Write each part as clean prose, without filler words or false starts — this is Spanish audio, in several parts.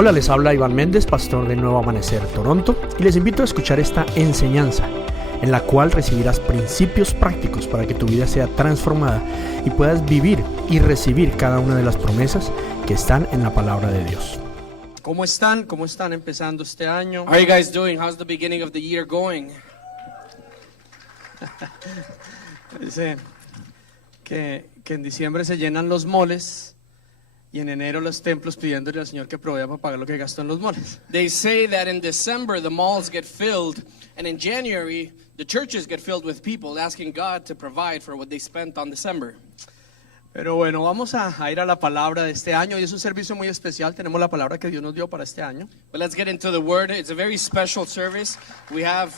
Hola, les habla Iván Méndez, pastor de Nuevo Amanecer Toronto, y les invito a escuchar esta enseñanza en la cual recibirás principios prácticos para que tu vida sea transformada y puedas vivir y recibir cada una de las promesas que están en la palabra de Dios. ¿Cómo están? ¿Cómo están empezando este año? How are you guys doing? How's the beginning of the year going? Dice que en diciembre se llenan los moles y en enero los templos pidiéndole al Señor que provea para pagar lo que gastó en los moles. They say that in December the malls get filled, and in January the churches get filled with people asking God to provide for what they spent on December. Pero bueno, vamos a ir a la palabra de este año y es un servicio muy especial. Tenemos la palabra que Dios nos dio para este año. But let's get into the word. It's a very special service. We have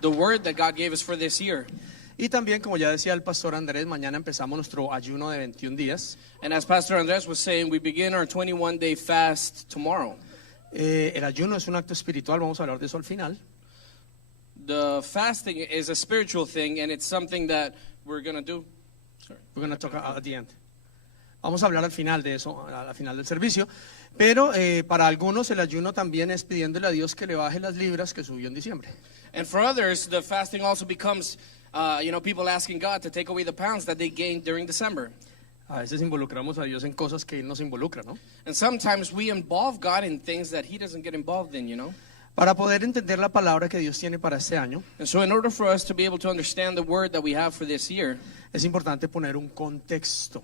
the word that God gave us for this year. Y también, como ya decía el pastor Andrés, mañana empezamos nuestro ayuno de 21 días. And as Pastor Andres was saying, we begin our 21-day fast tomorrow. El ayuno es un acto espiritual, vamos a hablar de eso al final. The fasting is a spiritual thing, and it's something that we're going to do. We're going to talk at the end. Vamos a hablar al final de eso, al final del servicio. Pero para algunos el ayuno también es pidiéndole a Dios que le baje las libras que subió en diciembre. And for others, the fasting also becomes people asking God to take away the pounds that they gained during December. A veces involucramos a Dios en cosas que Él no se involucra, ¿no? And sometimes we involve God in things that He doesn't get involved in, Para poder entender la palabra que Dios tiene para este año, And so in order for us to be able to understand the word that we have for this year, es importante poner un contexto.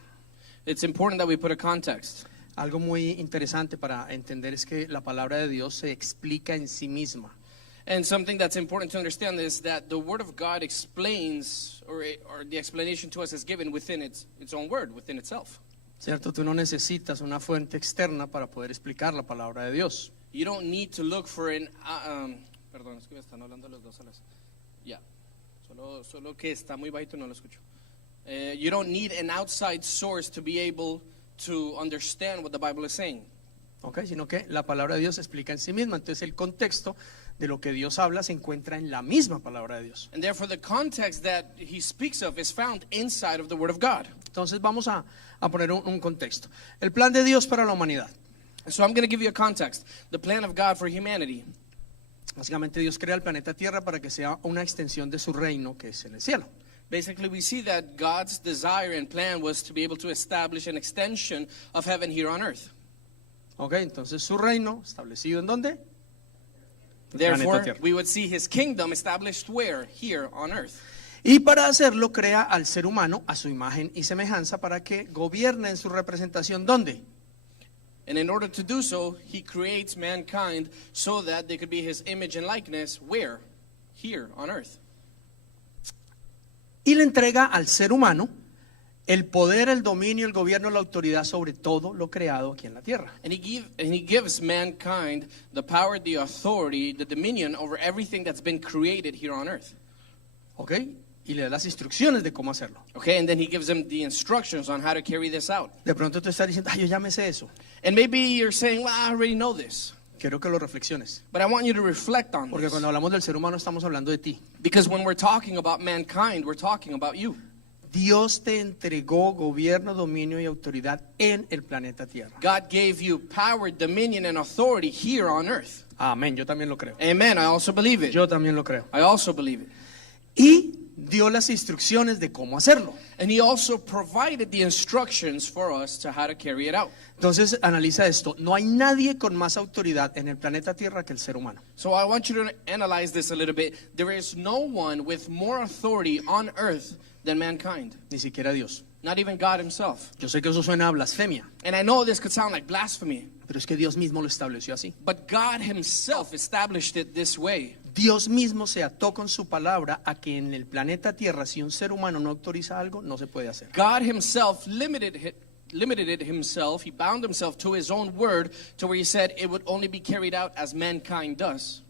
it's important that we put a context. Algo muy interesante para entender es que la palabra de Dios se explica en sí misma. And something that's important to understand is that the word of God explains, or the explanation to us is given within its own word, within itself. ¿Cierto? Tú no necesitas una fuente externa para poder explicar la palabra de Dios. You don't need to look for an perdón, es que me están hablando los dos a las. Yeah. Solo que está muy bajito, no lo escucho. You don't need an outside source to be able to understand what the Bible is saying. Okay, sino que la palabra de Dios se explica en sí misma. Entonces el contexto de lo que Dios habla se encuentra en la misma palabra de Dios. And therefore the context that he speaks of is found inside of the word of God. Entonces vamos a poner un contexto. El plan de Dios para la humanidad. So I'm going to give you a context. The plan of God for humanity. Básicamente Dios crea el planeta Tierra para que sea una extensión de su reino que es en el cielo. Basically, we see that God's desire and plan was to be able to establish an extension of heaven here on earth. Okay, entonces su reino establecido ¿en dónde? Therefore, we would see his kingdom established where? Here on earth. Y para hacerlo crea al ser humano a su imagen y semejanza para que gobierne en su representación ¿dónde? And in order to do so, he creates mankind so that they could be his image and likeness where? Here on earth. Y le entrega al ser humano el poder, el dominio, el gobierno, la autoridad sobre todo lo creado aquí en la tierra. And he gives mankind the power, the authority, the dominion over everything that's been created here on earth. Okay, y le da las instrucciones de cómo hacerlo. Okay, and then he gives them the instructions on how to carry this out. De pronto tú estás diciendo, yo ya me sé eso. And maybe you're saying, well, I already know this. Quiero que lo reflexiones. But I want you to reflect on Porque this. cuando hablamos del ser humano estamos hablando de ti. Because when we're talking about mankind, we're talking about you. Dios te entregó gobierno, dominio y autoridad en el planeta Tierra. God gave you power, dominion, and authority here on earth. Amén, yo también lo creo. Amen. I also believe it. Yo también lo creo. I also believe it. Y dio las instrucciones de cómo hacerlo. And he also provided the instructions for us to how to carry it out. Entonces analiza esto. No hay nadie con más autoridad en el planeta Tierra que el ser humano. So I want you to analyze this a little bit. There is no one with more authority on earth than mankind. Ni siquiera Dios. Not even God himself. Yo sé que eso suena a blasfemia, And I know this could sound like blasphemy, pero es que Dios mismo lo estableció así. but God himself established it this way. Dios mismo se ató con su palabra a que en el planeta Tierra, si un ser humano no autoriza algo, no se puede hacer. God himself limited it himself. He bound himself to his own word to where he said it would only be carried out as mankind does.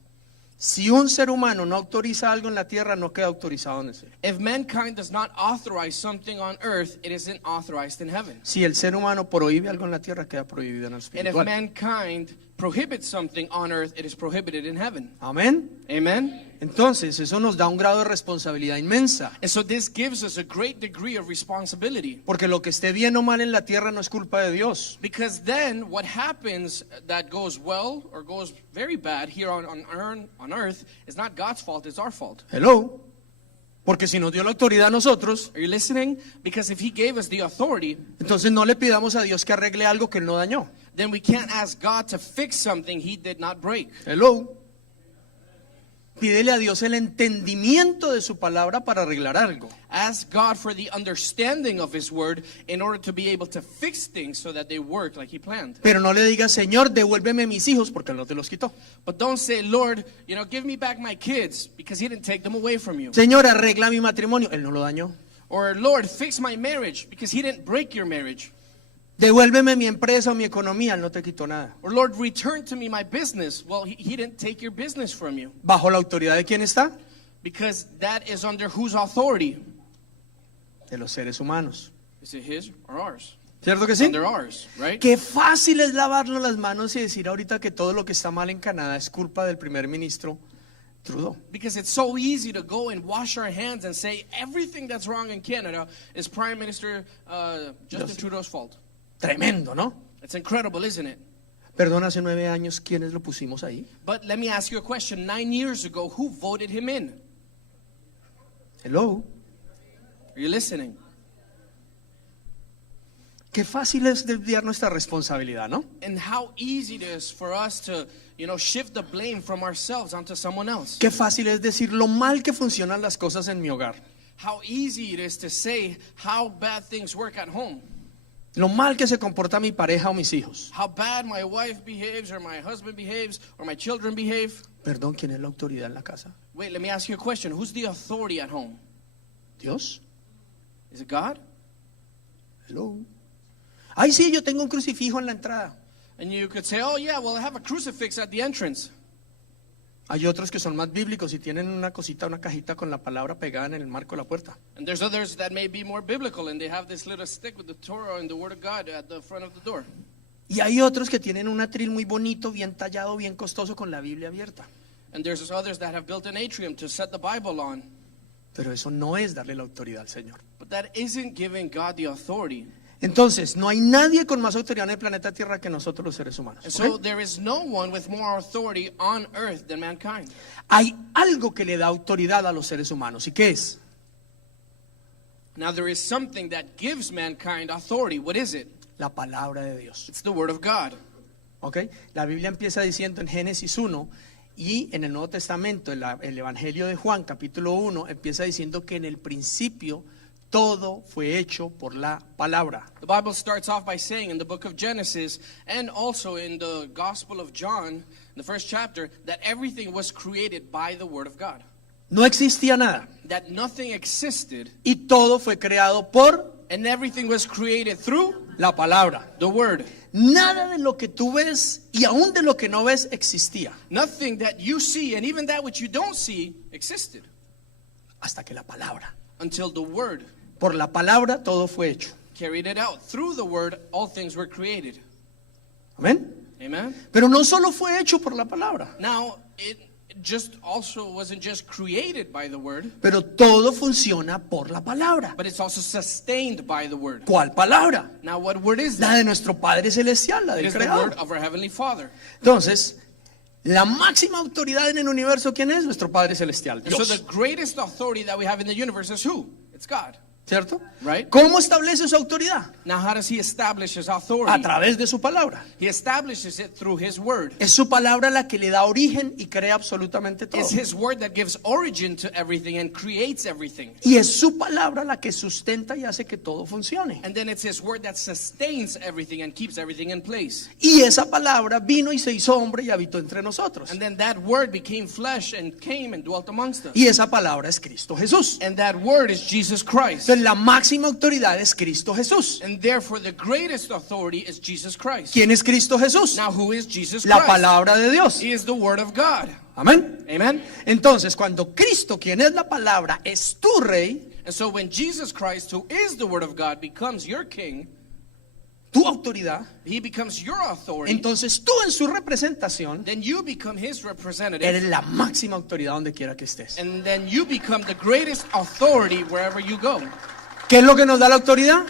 Si un ser humano no autoriza algo en la tierra, no queda autorizado en el cielo. If mankind does not authorize something on earth, it isn't authorized in heaven. Si el ser humano prohíbe algo en la tierra, queda prohibido en el And if espiritual. mankind prohibits something on earth, it is prohibited in heaven. Amén. Amen. Entonces, eso nos da un grado de responsabilidad inmensa. And so this gives us a great degree of responsibility. Porque lo que esté bien o mal en la tierra no es culpa de Dios. Because then what happens that goes well or goes very bad here on earth is not God's fault, it's our fault. Hello. Porque si nos dio la autoridad a nosotros, Are you listening? Because if he gave us the authority, entonces no le pidamos a Dios que arregle algo que Él no dañó. then we can't ask God to fix something he did not break. Hello. Pídele a Dios el entendimiento de su palabra para arreglar algo. Ask God for the understanding of his word in order to be able to fix things so that they work like he planned. Pero no le digas, Señor, devuélveme mis hijos, porque Él no te los quitó. But don't say, Lord, give me back my kids, because he didn't take them away from you. Señor, arregla mi matrimonio. Él no lo dañó. Or Lord, fix my marriage, because he didn't break your marriage. Devuélveme mi empresa o mi economía. Él no te quitó nada. Or Lord, return to me my business. Well, he didn't take your business from you. ¿Bajo la autoridad de quién está? Because that is under whose authority? De los seres humanos. Is it his or ours? ¿Cierto que It's sí? under ours, right? Qué fácil es lavarnos las manos y decir ahorita que todo lo que está mal en Canadá es culpa del primer ministro Trudeau. Because it's so easy to go and wash our hands and say everything that's wrong in Canada is Prime Minister Justin Trudeau's fault. Tremendo, ¿no? It's incredible, isn't it? Perdón, hace 9 años, ¿quiénes lo pusimos ahí? But let me ask you a question. 9 years ago, who voted him in? Hello. Are you listening? Qué fácil es desviar nuestra responsabilidad, ¿no? And how easy it is for us to, shift the blame from ourselves onto someone else. Qué fácil es decir lo mal que funcionan las cosas en mi hogar. How easy it is to say how bad things work at home. Lo mal que se comporta mi pareja o mis hijos. How bad my wife behaves or my husband behaves or my children behave. Perdón, ¿quién es la autoridad en la casa? Wait, let me ask you a question. Who's the authority at home? ¿Dios? Is it God? Hello. Ay, sí, yo tengo un crucifijo en la entrada. And you could say, oh yeah, well I have a crucifix at the entrance. Hay otros que son más bíblicos y tienen una cosita, una cajita con la palabra pegada en el marco de la puerta. And there's others that may be more biblical and they have this little stick with the Torah and the Word of God at the front of the door. Y hay otros que tienen un atril muy bonito, bien tallado, bien costoso con la Biblia abierta. And there's others that have built an atrium to set the Bible on. Pero eso no es darle la autoridad al Señor. But that isn't giving God the authority. Entonces, no hay nadie con más autoridad en el planeta Tierra que nosotros los seres humanos. And so ¿Ok? there is no one with more authority on earth than mankind. Hay algo que le da autoridad a los seres humanos. ¿Y qué es? Now there is something that gives mankind authority. What is it? La palabra de Dios. It's the Word of God. ¿Ok? La Biblia empieza diciendo en Génesis 1 y en el Nuevo Testamento, el Evangelio de Juan, capítulo 1, empieza diciendo que en el principio todo fue hecho por la palabra. The Bible starts off by saying in the book of Genesis and also in the Gospel of John, in the first chapter, that everything was created by the Word of God. No existía nada That nothing existed y todo fue creado por and everything was created through la palabra. the Word. Nada de lo que tú ves y aún de lo que no ves existía Nothing that you see and even that which you don't see existed hasta que la palabra. until the Word Por la palabra todo fue hecho. carried it out. Through the Word, all things were created. Amén. Amen? Pero no solo fue hecho por la palabra, Now, it just also wasn't just created by the Word, pero todo funciona por la palabra. but it's also sustained by the Word. ¿Cuál palabra? Now, what Word is La that? de nuestro Padre Celestial, la It del is the Word Creador. of our Heavenly Father. Entonces, la máxima autoridad en el universo, ¿quién es? Nuestro Padre Celestial, And so Dios. the greatest authority that we have in the universe is who? It's God. ¿Cierto? Right? ¿Cómo establece su autoridad? Now, how does He establish His A authority? través de su palabra. He establishes it through His Word. Es su palabra la que le da origen y crea absolutamente todo. It's His Word that gives origin to everything and creates everything. Y es su palabra la que sustenta y hace que todo funcione. And then it's His Word that sustains everything and keeps everything in place. Y esa palabra vino y se hizo hombre y habitó entre nosotros. And then that Word became flesh and came and dwelt amongst us. Y esa palabra es Cristo Jesús. And that Word is Jesus Christ. Entonces la máxima autoridad es Cristo Jesús. And therefore the greatest authority is Jesus Christ. ¿Quién es Cristo Jesús? Now who is Jesus La Christ? palabra de Dios. He is the Word of God. Amén. Amen? Entonces, cuando Cristo, quien es la palabra, es tu rey, And so when Jesus Christ, who is the Word of God, becomes your king, tu autoridad, he becomes your authority, entonces tú en su representación then you become his representative, eres la máxima autoridad donde quiera que estés. and then you become the greatest authority wherever you go. ¿Qué es lo que nos da la autoridad?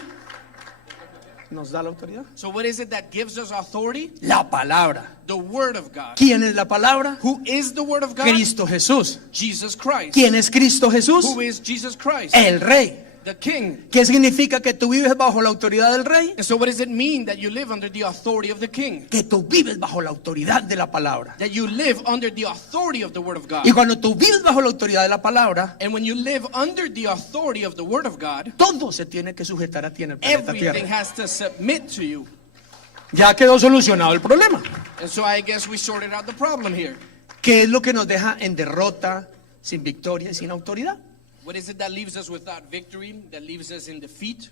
¿Nos da la autoridad? So what is it that gives us authority? La palabra. The Word of God. ¿Quién es la palabra? Who is the Word of God? Cristo Jesús. Jesus Christ. ¿Quién es Cristo Jesús? Who is Jesus Christ? El Rey. The King. ¿Qué significa que tú vives bajo la autoridad del Rey? And so what does it mean that you live under the authority of the King? Que tú vives bajo la autoridad de la palabra. That you live under the authority of the Word of God. Y cuando tú vives bajo la autoridad de la palabra, And when you live under the authority of the Word of God, todo se tiene que sujetar a ti en el planeta everything Tierra. has to submit to you. Ya quedó solucionado el problema. And so I guess we sorted out the problem here. ¿Qué es lo que nos deja en derrota, sin victoria y sin autoridad? What is it that leaves us without victory, that leaves us in defeat,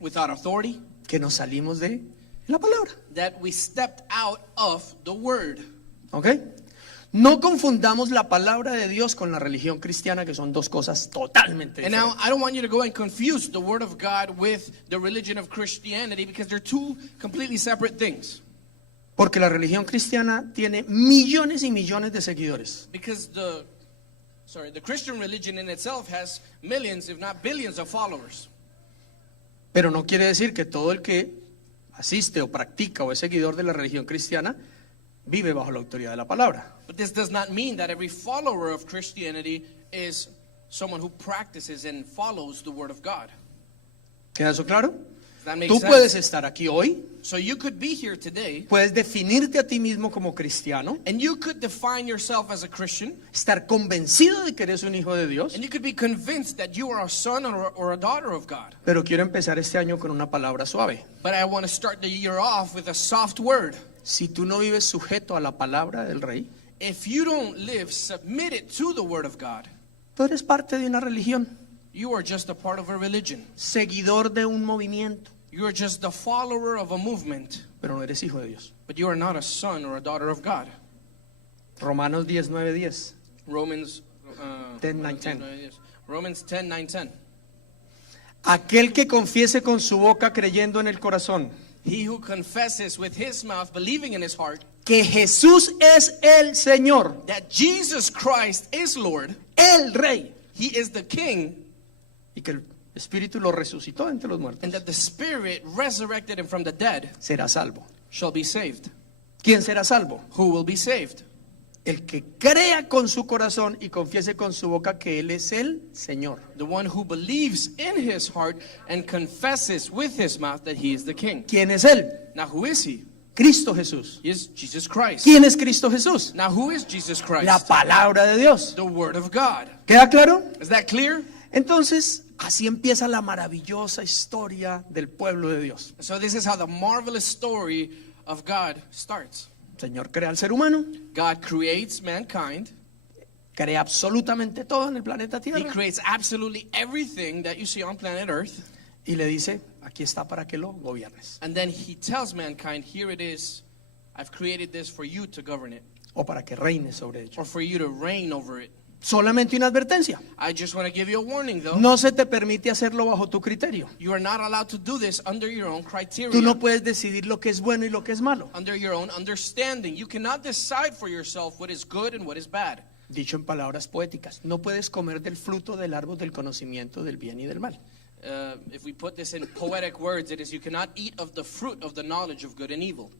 without authority? Que nos salimos de la palabra. That we stepped out of the Word. ¿Ok? No confundamos la palabra de Dios con la religión cristiana, que son dos cosas totalmente And now diferentes. I don't want you to go and confuse the Word of God with the religion of Christianity, because they're two completely separate things. Porque la religión cristiana tiene millones y millones de seguidores. Because the Christian religion in itself has millions, if not billions, of followers. Pero no quiere decir que todo el que asiste o practica o es seguidor de la religión cristiana vive bajo la autoridad de la palabra. But this does not mean that every follower of Christianity is someone who practices and follows the Word of God. ¿Queda eso claro? Does that make Tú sense? puedes estar aquí hoy, So you could be here today, puedes definirte a ti mismo como cristiano, and you could define yourself as a Christian, estar convencido de que eres un hijo de Dios, and you could be convinced that you are a son or a daughter of God. pero quiero empezar este año con una palabra suave. But I want to start the year off with a soft word. Si tú no vives sujeto a la palabra del Rey, If you don't live submitted to the Word of God, tú eres parte de una religión, you are just a part of a religion. seguidor de un movimiento, You are just the follower of a movement, pero no eres hijo de Dios. but you are not a son or a daughter of God. Romanos 10:9-10. Romans 10:9-10. Romans 10:9-10. Aquel que confiese con su boca creyendo en el corazón He who confesses with his mouth, believing in his heart, que Jesús es el Señor, that Jesus Christ is Lord, el Rey, He is the King, y que el Espíritu lo resucitó entre los muertos, and that the Spirit resurrected him from the dead, será salvo. shall be saved. ¿Quién será salvo? Who will be saved? El que crea con su corazón y confiese con su boca que Él es el Señor. The one who believes in his heart and confesses with his mouth that He is the King. ¿Quién es Él? Now who is He? Cristo Jesús. He is Jesus Christ. ¿Quién es Cristo Jesús? Now who is Jesus Christ? La palabra de Dios. The Word of God. ¿Queda claro? Is that clear? Entonces, así empieza la maravillosa historia del pueblo de Dios. So this is how the marvelous story of God starts. El Señor crea al ser humano, God creates mankind. crea absolutamente todo en el planeta He Tierra creates absolutely everything that you see on planet Earth. y le dice, aquí está para que lo gobiernes And then He tells mankind, here it is. I've created this for you to govern it, o para que reines sobre ello. or for you to reign over it. Solamente una advertencia, I just want to give you a warning though. no se te permite hacerlo bajo tu criterio. You are not allowed to do this under your own criteria, Tú no puedes decidir lo que es bueno y lo que es malo. under your own understanding. You cannot decide for yourself what is good and what is bad. Dicho en palabras poéticas, no puedes comer del fruto del árbol del conocimiento del bien y del mal. If we put this in poetic words, it is you cannot eat of the fruit of the knowledge of good and evil.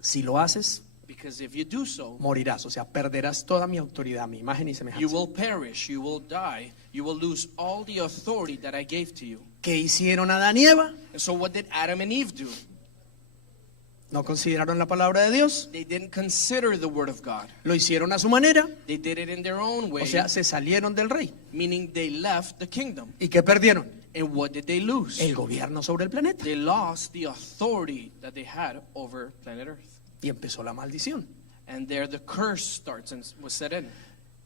Si lo haces, Because if you do so, morirás, o sea, perderás toda mi autoridad, mi imagen y you semejanza. will perish, you will die, you will lose all the authority that I gave to you. ¿Qué hicieron Adán y Eva? And so what did Adam and Eve do? No consideraron la palabra de Dios, They didn't consider the word of God. lo hicieron a su manera, They did it in their own way, o sea, se salieron del rey. meaning they left the kingdom. ¿Y qué perdieron? And what did they lose? El gobierno sobre el planeta. They lost the authority that they had over planet Earth. Y empezó la maldición. And there the curse starts and was set in.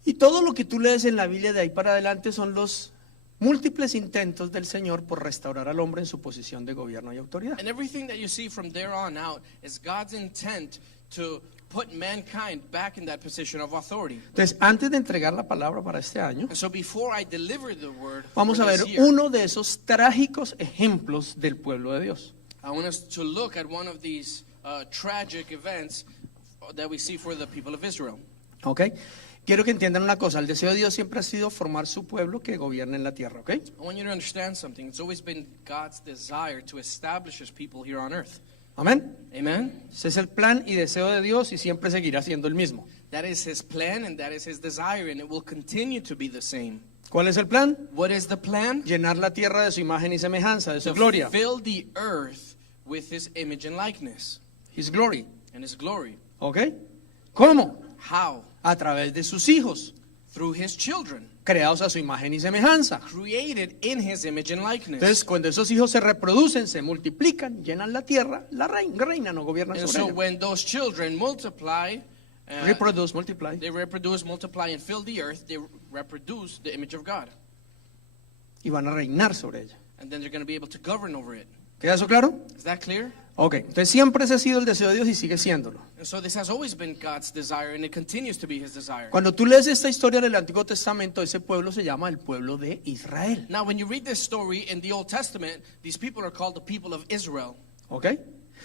Y todo lo que tú lees en la Biblia de ahí para adelante son los múltiples intentos del Señor por restaurar al hombre en su posición de gobierno y autoridad. And everything that you see from there on out is God's intent to put mankind back in that position of authority. Entonces, antes de entregar la palabra para este año, And so before I deliver the word vamos for a ver this year, uno de esos trágicos ejemplos del pueblo de Dios. I want us to look at one of these tragic events that we see for the people of Israel. ¿Ok? Quiero que entiendan una cosa, el deseo de Dios siempre ha sido formar su pueblo que gobierne en la tierra, ¿ok? I want you to understand something. It's always been God's desire to establish his people here on earth. Amén. Amen? Ese es el plan y deseo de Dios y siempre seguirá siendo el mismo. That is his plan and that is his desire, and it will continue to be the same. ¿Cuál es el plan? What is the plan? Llenar la tierra de su imagen y semejanza, de su To gloria. fill the earth with his image and likeness His glory. and his glory. ¿Ok? ¿Cómo? How? A través de sus hijos, Through his children, creados a su imagen y semejanza. created in his image and likeness. Entonces, cuando esos hijos se reproducen, se multiplican, llenan la tierra, la reinan o gobiernan And sobre so ella. when those children multiply, Reproduce, multiply. they reproduce, multiply, and fill the earth, they reproduce the image of God. Y van a reinar sobre ella. And then they're going to be able to govern over it. ¿Queda eso claro? Is that clear? Ok, entonces siempre ese ha sido el deseo de Dios y sigue siéndolo. And so this has always been God's desire, and it continues to be his desire. Cuando tú lees esta historia del Antiguo Testamento, ese pueblo se llama el pueblo de Israel. Now, when you read this story in the Old Testament, these people are called the people of Israel. ¿Ok?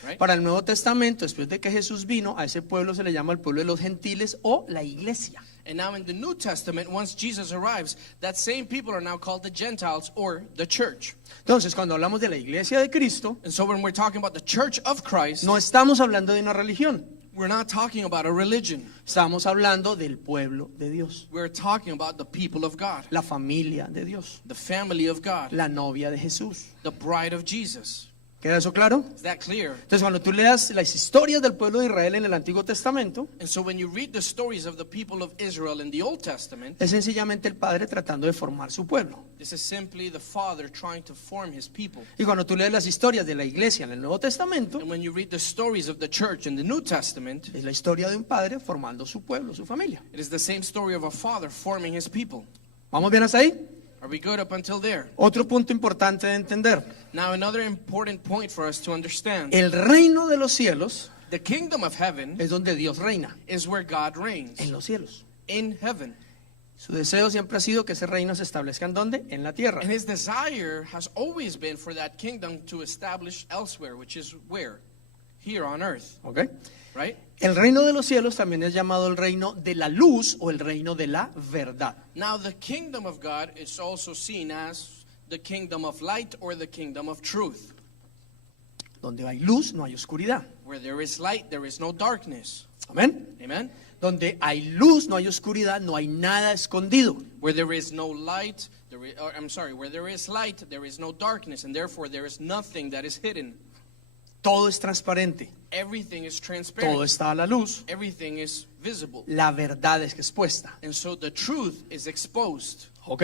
Right? Para el Nuevo Testamento, después de que Jesús vino, a ese pueblo se le llama el pueblo de los gentiles o la iglesia. And now in the New Testament, once Jesus arrives, that same people are now called the Gentiles or the church. Entonces, cuando hablamos de la iglesia de Cristo, And so when we're talking about the church of Christ, no estamos hablando de una religión, we're not talking about a religion. estamos hablando del pueblo de Dios, We're talking about the people of God, la familia de Dios, the family of God, la novia de Jesús. the bride of Jesus. ¿Queda eso claro? Is that clear? Entonces, cuando tú leas las historias del pueblo de Israel en el Antiguo Testamento, And so when you read the stories of the people of Israel in the Old Testament, es sencillamente el Padre tratando de formar su pueblo. this is simply the Father trying to form his people. Y cuando tú lees las historias de la iglesia en el Nuevo Testamento, And when you read the stories of the church in the New Testament, es la historia de un padre formando su pueblo, su familia. it is the same story of a father forming his people. ¿Vamos bien hasta ahí? Are we good up until there? Otro punto importante de entender. Now, another important point for us to understand. El reino de los cielos The kingdom of heaven es donde Dios reina, is where God reigns, en los cielos. in heaven. Su deseo siempre ha sido que ese reino se establezca en donde? En la tierra. And his desire has always been for that kingdom to establish elsewhere, which is where? Here on earth, ¿Ok? right? El reino de los cielos también es llamado el reino de la luz o el reino de la verdad. Now, the kingdom of God is also seen as the kingdom of light or the kingdom of truth. Donde hay luz, no hay oscuridad. Where there is light, there is no darkness. Amén. Amen? Donde hay luz, no hay oscuridad, no hay nada escondido. Where there is no light, where there is light, there is no darkness, and therefore there is nothing that is hidden. Todo es transparente, Everything is todo transparent. está a la luz. Everything is visible. La verdad es expuesta. And so the truth is exposed, ¿Ok?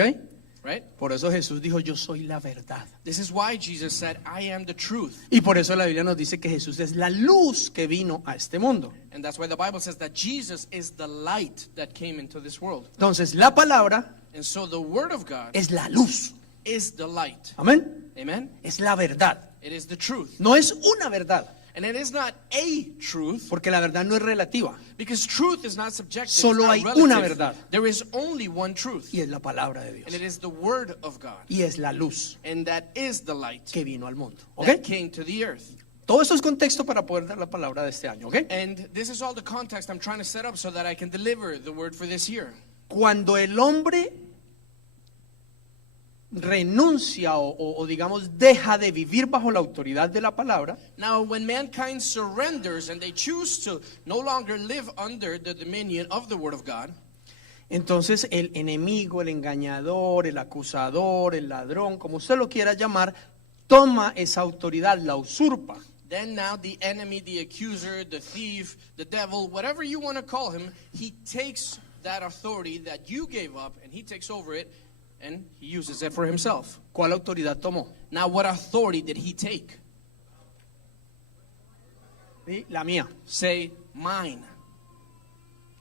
right? Por eso Jesús dijo, yo soy la verdad. This is why Jesus said, I am the truth. Y por eso la Biblia nos dice que Jesús es la luz que vino a este mundo. And that's why the Bible says that Jesus is the light that came into this world. Entonces, la palabra And so the word of God es la luz. is the light. Amén. Amen? Es la verdad. It is the truth. No es una verdad, And it is not a truth, porque la verdad no es relativa. because truth is not subjective. it's Solo not hay relative. una verdad. There is only one truth, Y es la palabra de and Dios. it is the word of God. Y es la luz And that is the light que vino al mundo. that ¿Ok? came to the earth. Todo esto es contexto para poder dar la palabra de este año. ¿Ok? And this is all the context I'm trying to set up so that I can deliver the word for this year. Cuando el hombre renuncia o digamos deja de vivir bajo la autoridad de la palabra, Now, when mankind surrenders and they choose to no longer live under the dominion of the word of God, entonces el enemigo, el engañador, el acusador, el ladrón, como usted lo quiera llamar, toma esa autoridad, la usurpa. then now the enemy, the accuser, the thief, the devil, whatever you want to call him, he takes that authority that you gave up and he takes over it and he uses it for himself. ¿Cuál autoridad tomó? Now, what authority did he take? Sí, la mía. Say, mine.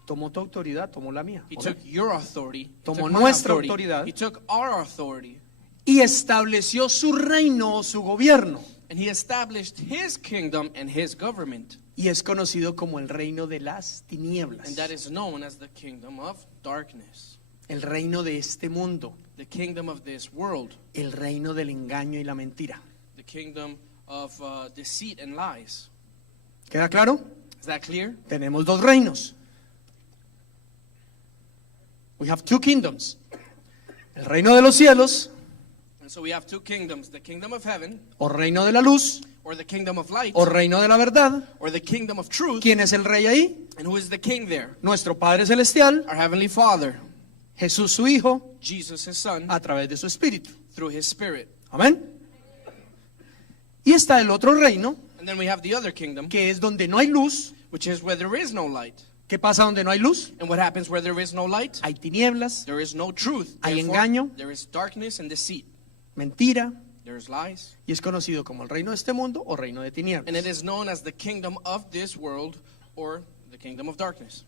Tomó tu autoridad, tomó la mía. He ¿Ok? took your authority. He Tomó took my nuestra authority. autoridad. He took our authority. Y estableció su reino o su gobierno. And he established his kingdom and his government. Y es conocido como el reino de las tinieblas, And that is known as the kingdom of darkness. el reino de este mundo, The kingdom of this world. el reino del engaño y la mentira. The kingdom of deceit and lies. ¿Queda claro? Is that clear? Tenemos dos reinos. We have two kingdoms. El reino de los cielos And so we have two kingdoms. The kingdom of heaven, o reino de la luz or the kingdom of light, o reino de la verdad. or the kingdom of truth. ¿Quién es el rey ahí? And who is the king there? Nuestro Padre Celestial, Our heavenly Father, Jesús su Hijo, Jesus his Son, a través de su Espíritu. through his Spirit. Amén. Y está el otro reino, And then we have the other kingdom, que es donde no hay luz. which is where there is no light. ¿Qué pasa donde no hay luz? And what happens where there is no light? Hay tinieblas, There is no truth. Hay Therefore, engaño. there is darkness and deceit. mentira, There is lies. y es conocido como el reino de este mundo o reino de And it tinieblas. is known as the kingdom of this world or the kingdom of darkness.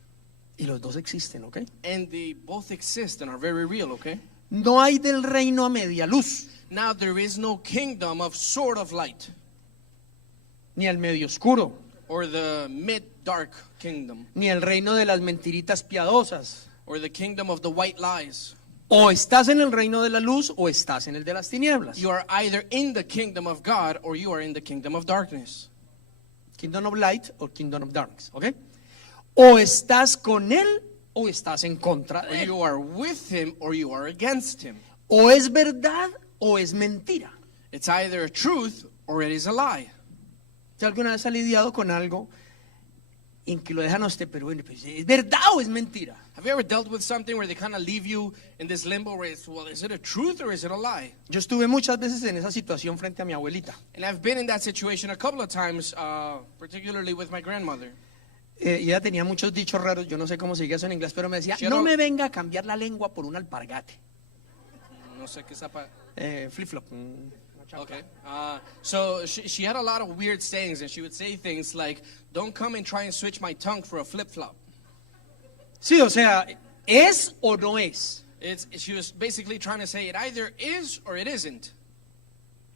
Y los dos existen, ¿ok? And they both exist and are very real, okay? No hay del reino a media luz, Now there is no kingdom of sort of light ni el medio oscuro, or the mid-dark kingdom ni el reino de las mentiritas piadosas. or the kingdom of the white lies. O estás en el reino de la luz o estás en el de las tinieblas. You are either in the kingdom of God or you are in the kingdom of darkness. Kingdom of light o kingdom of darkness, ¿ok? O estás con él o estás en contra Or de él. you are with him or you are against him. O es verdad o es mentira. It's either a truth or it is a lie. ¿Usted alguna vez ha lidiado con algo en que lo dejan a usted, pero bueno, pues, ¿es verdad o es mentira? Have you ever dealt with something where they kind of leave you in this limbo where it's, well, is it a truth or is it a lie? Yo estuve muchas veces en esa situación frente a mi abuelita. And I've been in that situation a couple of times, particularly with my grandmother. Y ella tenía muchos dichos raros, yo no sé cómo se dice eso en inglés, pero me decía, Sí, no no. me venga a cambiar la lengua por un alpargate. No sé qué sepa. Flip-flop. Okay. So she had a lot of weird sayings, and she would say things like, don't come and try and switch my tongue for a flip-flop. Sí, o sea, ¿es o no es? She was basically trying to say it either is or it isn't.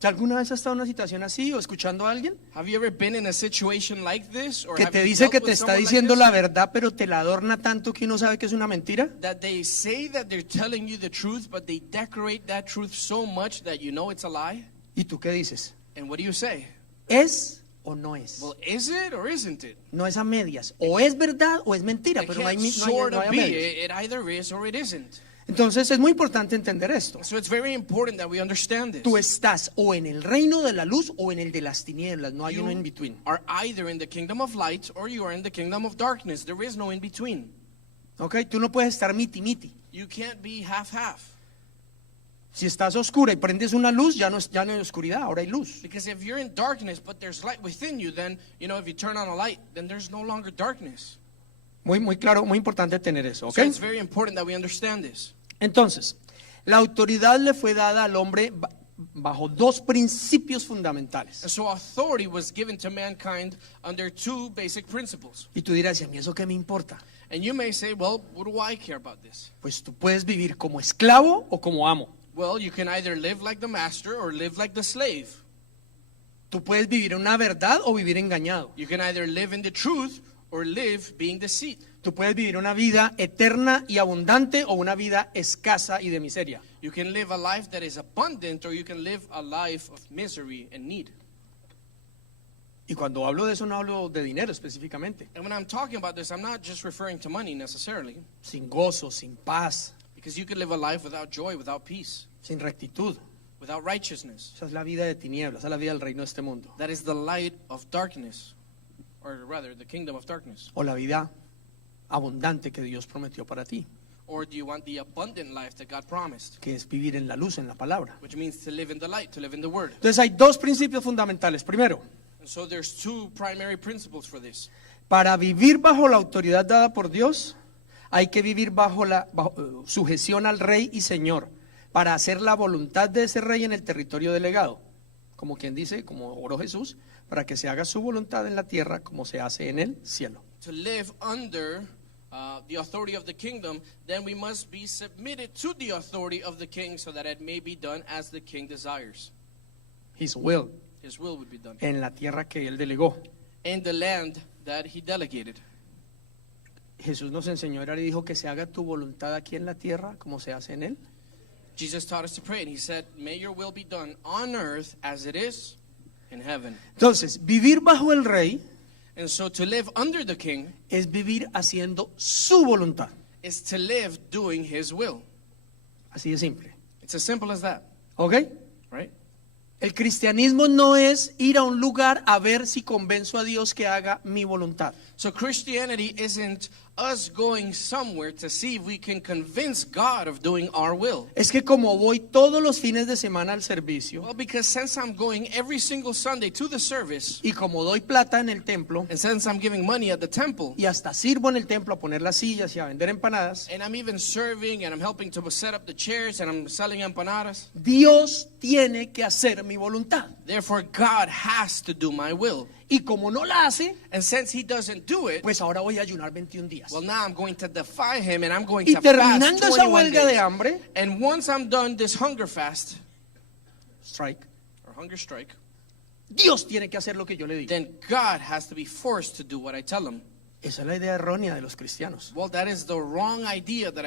¿Alguna vez has estado en una situación así o escuchando a alguien Have you ever been in a situation like this? Or que have te you dice dealt que with te está someone like diciendo this? la verdad, pero te la adorna tanto que uno sabe que es una mentira? That they say that they're telling you the truth, but they decorate that truth so much that you know it's a lie? ¿Y tú qué dices? And what do you say? ¿Es o no es? Well, is it or isn't it? No es a medias. O es verdad o es mentira, It pero no hay, can't no hay, sort no hay of a be. medias. It either is or it isn't. Entonces es muy importante entender esto. So it's very important that we understand this. Tú estás o en el reino de la luz o en el de las tinieblas. No hay uno in You between. are either in the kingdom of light or you are in the kingdom of darkness. There is no in between. ¿Ok? Tú no puedes estar miti-miti. You can't be half-half. Si estás oscura y prendes una luz, ya no hay oscuridad, ahora hay luz. Because if you're in darkness but there's light within you, then, you know, if you turn on a light, then there's no longer darkness. Muy claro, muy importante tener eso. ¿Ok? So it's very important that we understand this. Entonces, la autoridad le fue dada al hombre bajo dos principios fundamentales. And so authority was given to mankind under two basic principles. Y tú dirás, ¿y a mí eso qué me importa? And you may say, well, what do I care about this? Pues tú puedes vivir como esclavo o como amo. Well, you can either live like the master or live like the slave. Tú puedes vivir en una verdad o vivir engañado. You can either live in the truth or live being deceived. Tú puedes vivir una vida eterna y abundante o una vida escasa y de miseria. You can live a life that is abundant or you can live a life of misery and need. Y cuando hablo de eso no hablo de dinero específicamente. And when I'm talking about this, I'm not just referring to money necessarily, Sin gozo, sin paz, because you could live a life without joy, without peace, sin rectitud. without righteousness. Esa es la vida de tinieblas, esa es la vida del reino de este mundo. That is the light of darkness, or rather, the kingdom of darkness. O la vida abundante que Dios prometió para ti, Or do you want the abundant life that God promised, que es vivir en la luz, en la palabra. which means to live in the light, to live in the word? Entonces hay dos principios fundamentales. Primero, And so there's two primary principles for this. para vivir bajo la autoridad dada por Dios, hay que vivir bajo sujeción al rey y señor, para hacer la voluntad de ese rey en el territorio delegado. Como quien dice, como oró Jesús, para que se haga su voluntad en la tierra como se hace en el cielo. To live under the authority of the kingdom, then we must be submitted to the authority of the king so that it may be done as the king desires. His will. his will would be done en la tierra que él delegó. in the land that he delegated. Jesús nos enseñó y dijo que se haga tu voluntad aquí en la tierra como se hace en él. Jesus taught us to pray, and he said, may your will be done on earth as it is in heaven. Entonces, vivir bajo el rey And so to live under the king es vivir haciendo su voluntad. is to live doing his will. Así de simple. It's as simple as that, ¿Ok? right? El cristianismo no es ir a un lugar a ver si convenzo a Dios que haga mi voluntad. So Christianity isn't us going somewhere to see if we can convince God of doing our will. Es que como voy todos los fines de semana al servicio Well, because since I'm going every single Sunday to the service, y como doy plata en el templo and since I'm giving money at the temple, y hasta sirvo en el templo a poner las sillas y a vender empanadas, and I'm even serving and I'm helping to set up the chairs and I'm selling empanadas, Dios tiene que hacer mi voluntad. therefore God has to do my will. Y como no la hace, And since he doesn't do it, pues ahora voy a ayunar 21 días. well, now I'm going to defy him and I'm going Y to fast terminando esa 21 huelga de days. hambre, And once I'm done this hunger fast strike, or hunger strike, Dios tiene que hacer lo que yo le digo. then God has to be forced to do what I tell him. Esa es la idea errónea de los cristianos. Well, that is the wrong idea that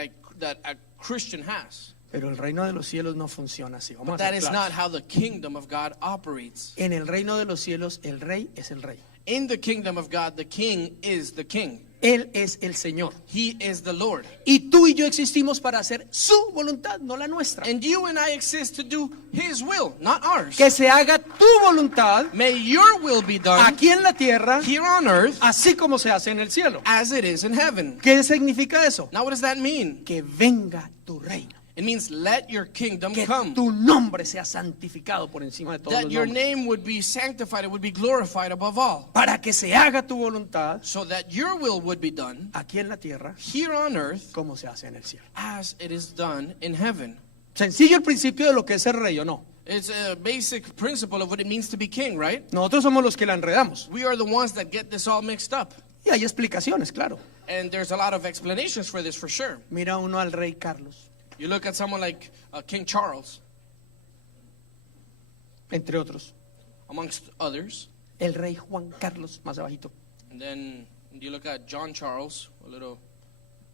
a Christian has. Pero el reino de los cielos no funciona así. Vamos But a that ser is claros. not how the kingdom of God operates. En el reino de los cielos, el rey es el rey. In the kingdom of God, the king is the king. Él es el Señor. He is the Lord. Y tú y yo existimos para hacer su voluntad, no la nuestra. And you and I exist to do his will, not ours. Que se haga tu voluntad May your will be done aquí en la tierra, here on earth así como se hace en el cielo. as it is in heaven. ¿Qué significa eso? Now, what does that mean? Que venga tu reino. It means let your kingdom Que come. tu nombre sea santificado por encima de todos That los your nombres. name would be sanctified, it would be glorified above all. Para que se haga tu voluntad So that your will would be done aquí en la tierra here on earth como se hace en el cielo. as it is done in heaven. Sencillo el principio de lo que es ser rey o no. It's a basic principle of what it means to be king, right? Nosotros somos los que la enredamos. We are the ones that get this all mixed up. Y hay explicaciones, claro. And there's a lot of explanations for this for sure. Mira uno al rey Carlos, You look at someone like King Charles, entre otros. amongst others. El rey Juan Carlos, más abajito. And then you look at John Charles, a little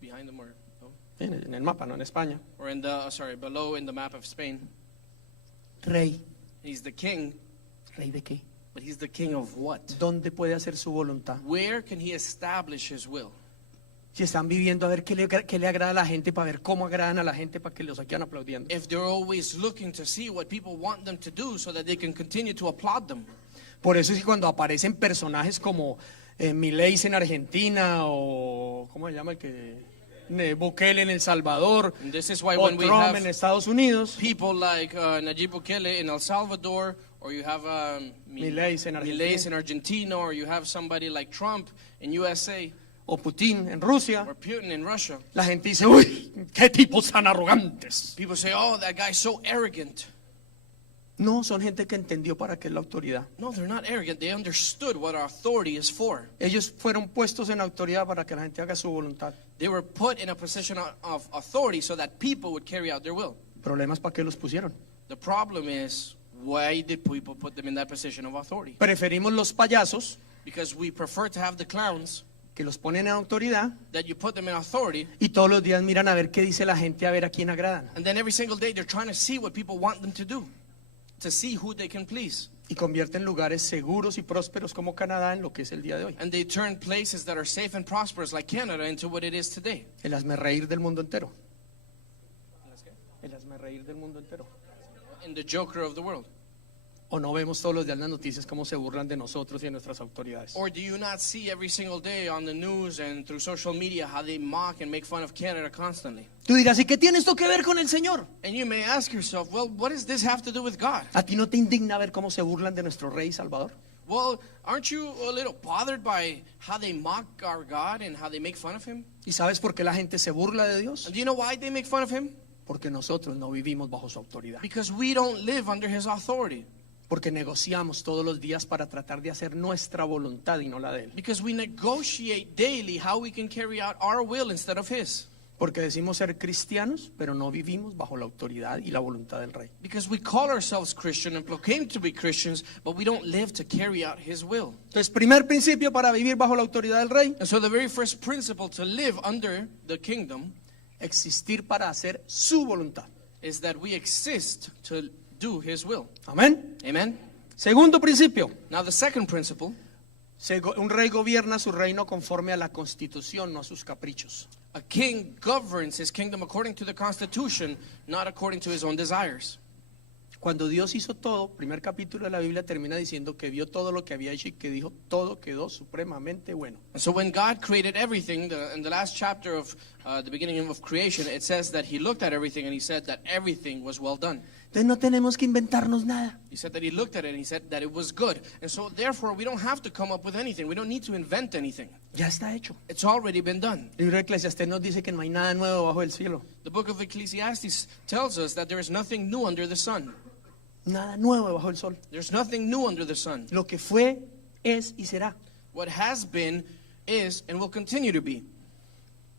behind them, or, no? En el mapa, no en España. Or in the, below in the map of Spain. Rey. He's the king, ¿Rey de qué? but he's the king of what? ¿Dónde puede hacer su voluntad? Where can he establish his will? Si están viviendo a ver qué le agrada a la gente, para ver cómo agradan a la gente, para que los sigan aplaudiendo. If they're always looking to see what people want them to do so that they can continue to applaud them. Por eso es que cuando aparecen personajes como Milei en Argentina o ¿cómo se llama el que? Bukele en El Salvador And this is why o when we Trump have en Estados Unidos, people like Nayib Bukele in El Salvador, or you have Milei en Milei Argentina in Argentina, or you have somebody like Trump in USA, o Putin en Rusia, or Putin in Russia, la gente dice, uy, qué tipos tan arrogantes. people say, oh, that guy's so arrogant. No, son gente que entendió para qué es la autoridad. No, they're not arrogant. They understood what our authority is for. Ellos fueron puestos en autoridad para que la gente haga su voluntad. They were put in a position of authority so that people would carry out their will. Problemas para qué los pusieron. The problem is, why did people put them in that position of authority? Preferimos los payasos Because we prefer to have the clowns que los ponen en autoridad that you put them in authority, y todos los días miran a ver qué dice la gente, a ver a quién agradan. and then every single day they're trying to see what people want them to do, to see who they can please. Y convierten lugares seguros y prósperos como Canadá en lo que es el día de hoy. And they turn places that are safe and prosperous like Canada into what it is today. El hazmerreír del mundo entero. El hazmerreír del mundo entero. In the joker of the world. O no vemos todos los días en las noticias cómo se burlan de nosotros y de nuestras autoridades. Or do you not see every single day on the news and through social media how they mock and make fun of Canada constantly? Tú dirás, ¿y qué tiene esto que ver con el Señor? And you may ask yourself, well, what does this have to do with God? ¿A ti no te indigna ver cómo se burlan de nuestro rey Salvador? Well, aren't you a little bothered by how they mock our God and how they make fun of him? ¿Y sabes por qué la gente se burla de Dios? And do you know why they make fun of him? Porque nosotros no vivimos bajo su autoridad. Because we don't live under his authority. Porque negociamos todos los días para tratar de hacer nuestra voluntad y no la de Él. Because we negotiate daily how we can carry out our will instead of his. Porque decimos ser cristianos, pero no vivimos bajo la autoridad y la voluntad del Rey. Because we call ourselves Christian and proclaim to be Christians, but we don't live to carry out His will. Entonces, primer principio para vivir bajo la autoridad del Rey, And so the very first principle to live under the kingdom existir para hacer su voluntad. is that we exist to do His will. Amén. Amen? Segundo principio, Now the second principle, un rey gobierna su reino conforme a la constitución, no a sus caprichos. a king governs his kingdom according to the Constitution, not according to his own desires. Cuando Dios hizo todo, primer capítulo de la Biblia termina diciendo que vio todo lo que había hecho y que dijo todo quedó supremamente bueno. And so when God created everything, in the last chapter of the beginning of creation, it says that He looked at everything and He said that everything was well done. Entonces no tenemos que inventarnos nada. He said that He looked at it and He said that it was good. And so therefore we don't have to come up with anything. We don't need to invent anything. Ya está hecho. It's already been done. El libro de Eclesiastés nos dice que no hay nada nuevo bajo el cielo. The book of Ecclesiastes tells us that there is nothing new under the sun. Nada nuevo bajo el sol. There's nothing new under the sun. Lo que fue, es y será. What has been, is, and will continue to be.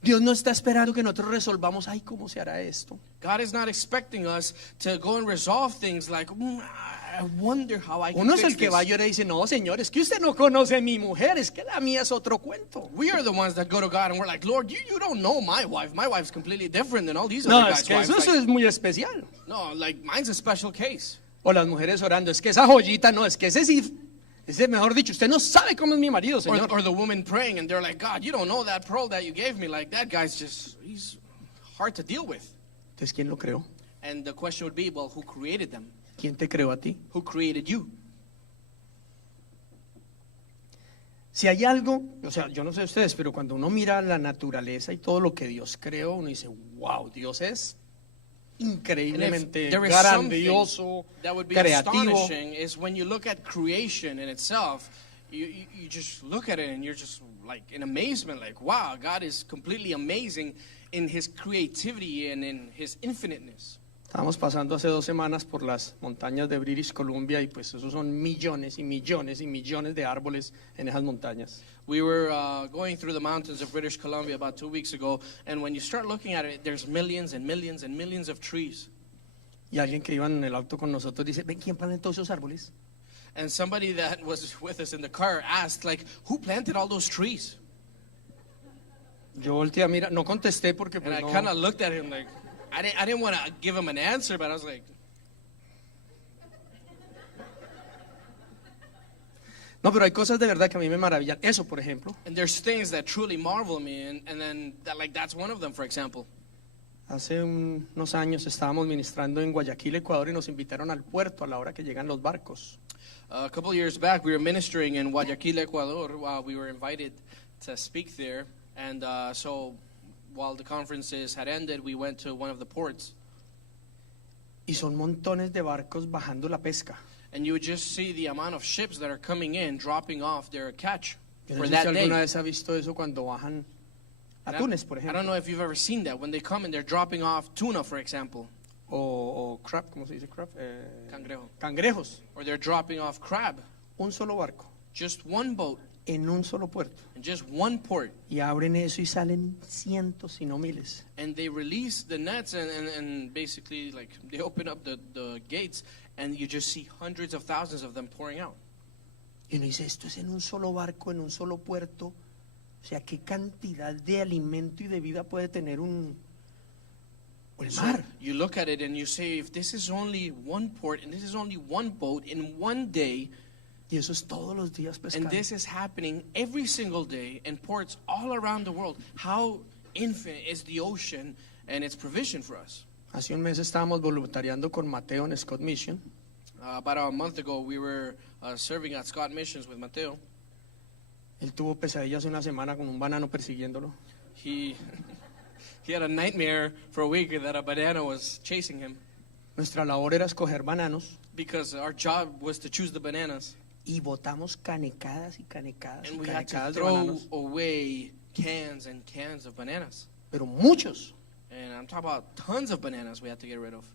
Dios no está esperando que nosotros resolvamos, ay, ¿cómo se hará esto? God is not expecting us to go and resolve things like, I wonder how I can Uno es fix el que this. va y llora y dice, no, señor, es que usted no conoce a mi mujer, es que la mía es otro cuento. We are the ones that go to God and we're like, Lord, you don't know my wife. My wife's completely different than all these No, other es guys' que wives. eso Like, es muy especial. no, like mine's a special case. O las mujeres orando, es que esa joyita no, es que ese sí, ese mejor dicho, usted no sabe cómo es mi marido, señor. Or the woman praying and they're like, God, you don't know that pearl that you gave me. Like that guy's he's hard to deal with. Entonces, ¿quién lo creó? And the question would be, well, who created them? ¿Quién te creó a ti? Who created you? Si hay algo, o sea, yo no sé ustedes, pero cuando uno mira la naturaleza y todo lo que Dios creó, uno dice, wow, Dios es increíblemente there is grandioso, something that would be creativo. astonishing is when you look at creation in itself, you just look at it and you're just like in amazement, like, wow, God is completely amazing in His creativity and in His infiniteness. Estábamos pasando hace 2 semanas por las montañas de British Columbia y pues esos son millones y millones y millones de árboles en esas montañas. We were going through the mountains of British Columbia about 2 weeks ago, and when you start looking at it, there's millions and millions and millions of trees. Y alguien que iba en el auto con nosotros dice, ven, ¿quién plantó esos árboles? And somebody that was with us in the car asked, like, who planted all those trees? Yo volteé a mirar, no contesté porque And pues I no, kind of looked at him like, I didn't want to give him an answer, but I was like, no, pero hay cosas de verdad que a mí me maravillan. Eso, por ejemplo, and there's things that truly marvel me, and then that, like, that's one of them, for example. hace unos años estábamos ministrando en Guayaquil, Ecuador, y nos invitaron al puerto a la hora que llegan los barcos. A couple years back, we were ministering in Guayaquil, Ecuador. We were invited to speak there, and so while the conferences had ended, we went to one of the ports, Y son montones de barcos bajando la pesca. and you would just see the amount of ships that are coming in, dropping off their catch Yo no for sé si that alguna day. vez ha visto eso cuando bajan And atunes, por I don't ejemplo, know if you've ever seen that when they come and they're dropping off tuna, for example, o crab, ¿cómo se dice crab? cangrejo, Cangrejos. or they're dropping off crab. Un solo barco, Just one boat en un solo puerto. and just one port, Y abren eso y salen cientos y no miles. and they release the nets and basically like they open up the gates, and you just see hundreds of thousands of them pouring out. Y uno dice, esto es en un solo barco, en un solo puerto. O sea, ¿qué cantidad de alimento y de vida puede tener el So mar? you look at it and you say, if this is only one port and this is only one boat in one day, Y eso es todos los días and pescando. this is happening every single day in ports all around the world, how infinite is the ocean and its provision for us? Hace un mes estábamos voluntariando con Mateo en Scott Mission. About a month ago, we were serving at Scott Missions with Mateo. Él tuvo pesadillas una semana con un banano persiguiéndolo. He had a nightmare for a week that a banana was chasing him Nuestra labor era escoger bananos because our job was to choose the bananas, y botamos canecadas y canecadas y and we had to canecadas de throw bananos. away cans and cans of bananas. Pero muchos, And I'm talking about tons of bananas we had to get rid of.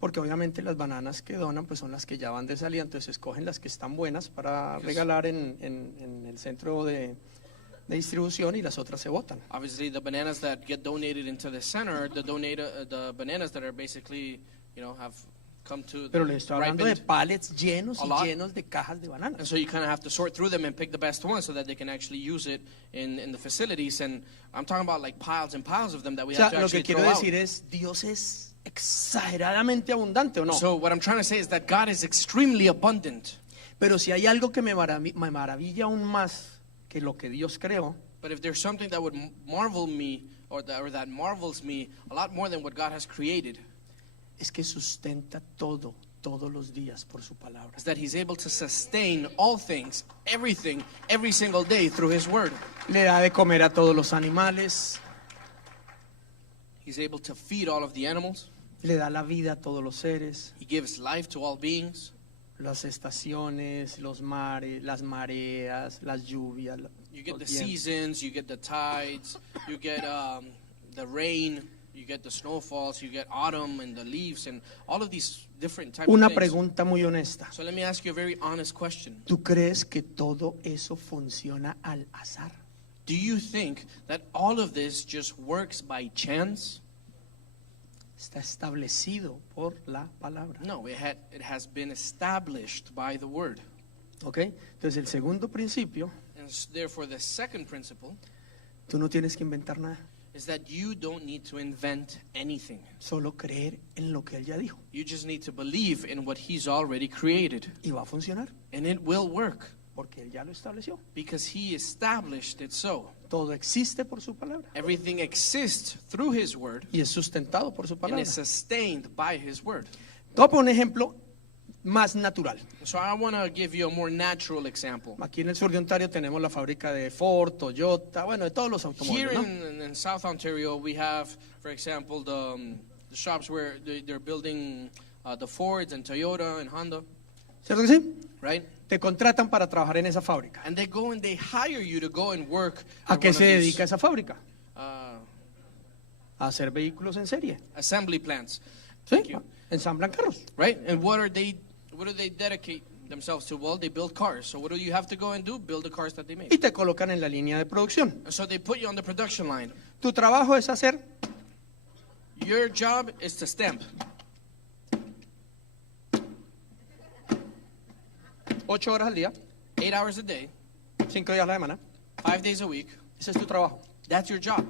porque obviamente las bananas que donan pues son las que ya van de salida, entonces escogen las que están buenas para regalar en el centro de de distribución y las otras se botan. Obviously, the bananas that get donated into the center, the bananas that are basically, have come to Pero les estoy hablando de ripened. pallets llenos A y lot. llenos de cajas de And bananas. so you kind of have to sort through them and pick the best ones so that they can actually use it in the facilities. And I'm talking about like piles and piles of them that we O sea, have to lo actually que quiero throw out. decir es, Dios es exageradamente abundante, ¿o no? So what I'm trying to say is that God is extremely abundant. Pero si hay algo que me maravilla aún más que lo que Dios creó, But if there's something that would marvel me or that marvels me a lot more than what God has created, es que sustenta todo, todos los días por su palabra. is that He's able to sustain all things, everything, every single day through His Word. Le da de comer a todos los animales, He's able to feed all of the animals. le da la vida a todos los seres, He gives life to all beings. las estaciones, los mares, las mareas, las lluvias. You get the los vientos. seasons, you get the tides, you get the rain, you get the snowfalls, you get autumn and the leaves and all of these different types Una of things. pregunta muy honesta. So let me ask you a very honest question. ¿Tú crees que todo eso funciona al azar? Do you think that all of this just works by chance? Está establecido por la palabra. No, it has been established by the Word. ¿Ok? Entonces el segundo principio, And therefore the second principle tú no tienes que inventar nada, is that you don't need to invent anything. solo creer en lo que Él ya dijo. You just need to believe in what He's already created. Y va a funcionar, And it will work porque Él ya lo estableció. because He established it so. Todo existe por su palabra Everything exists through His Word y es sustentado por su and palabra. is sustained by His Word. Te voy a poner un ejemplo más natural. So I want to give you a more natural example. Aquí en el sur de Ontario tenemos la fábrica de Ford, Toyota, bueno, de todos los Here automóviles, ¿no? in South Ontario, we have, for example, the shops where they're building the Fords and Toyota and Honda, ¿Cierto que sí? right? Te contratan para trabajar en esa fábrica. And they go and they hire you to go and work ¿A at qué one of se these, dedica esa fábrica? uh, A hacer vehículos en serie. assembly plants, ¿Sí? Thank you. Ensamblan carros. right? And what do they dedicate themselves to? Well, they build cars. So what do you have to go and do? Build the cars that they make. Y te colocan en la línea de producción. And so they put you on the production line. Tu trabajo es hacer Your job is to stamp 8 horas al día, 8 hours a day, 5 días a la semana. 5 days a week. Ese es tu trabajo. That's your job.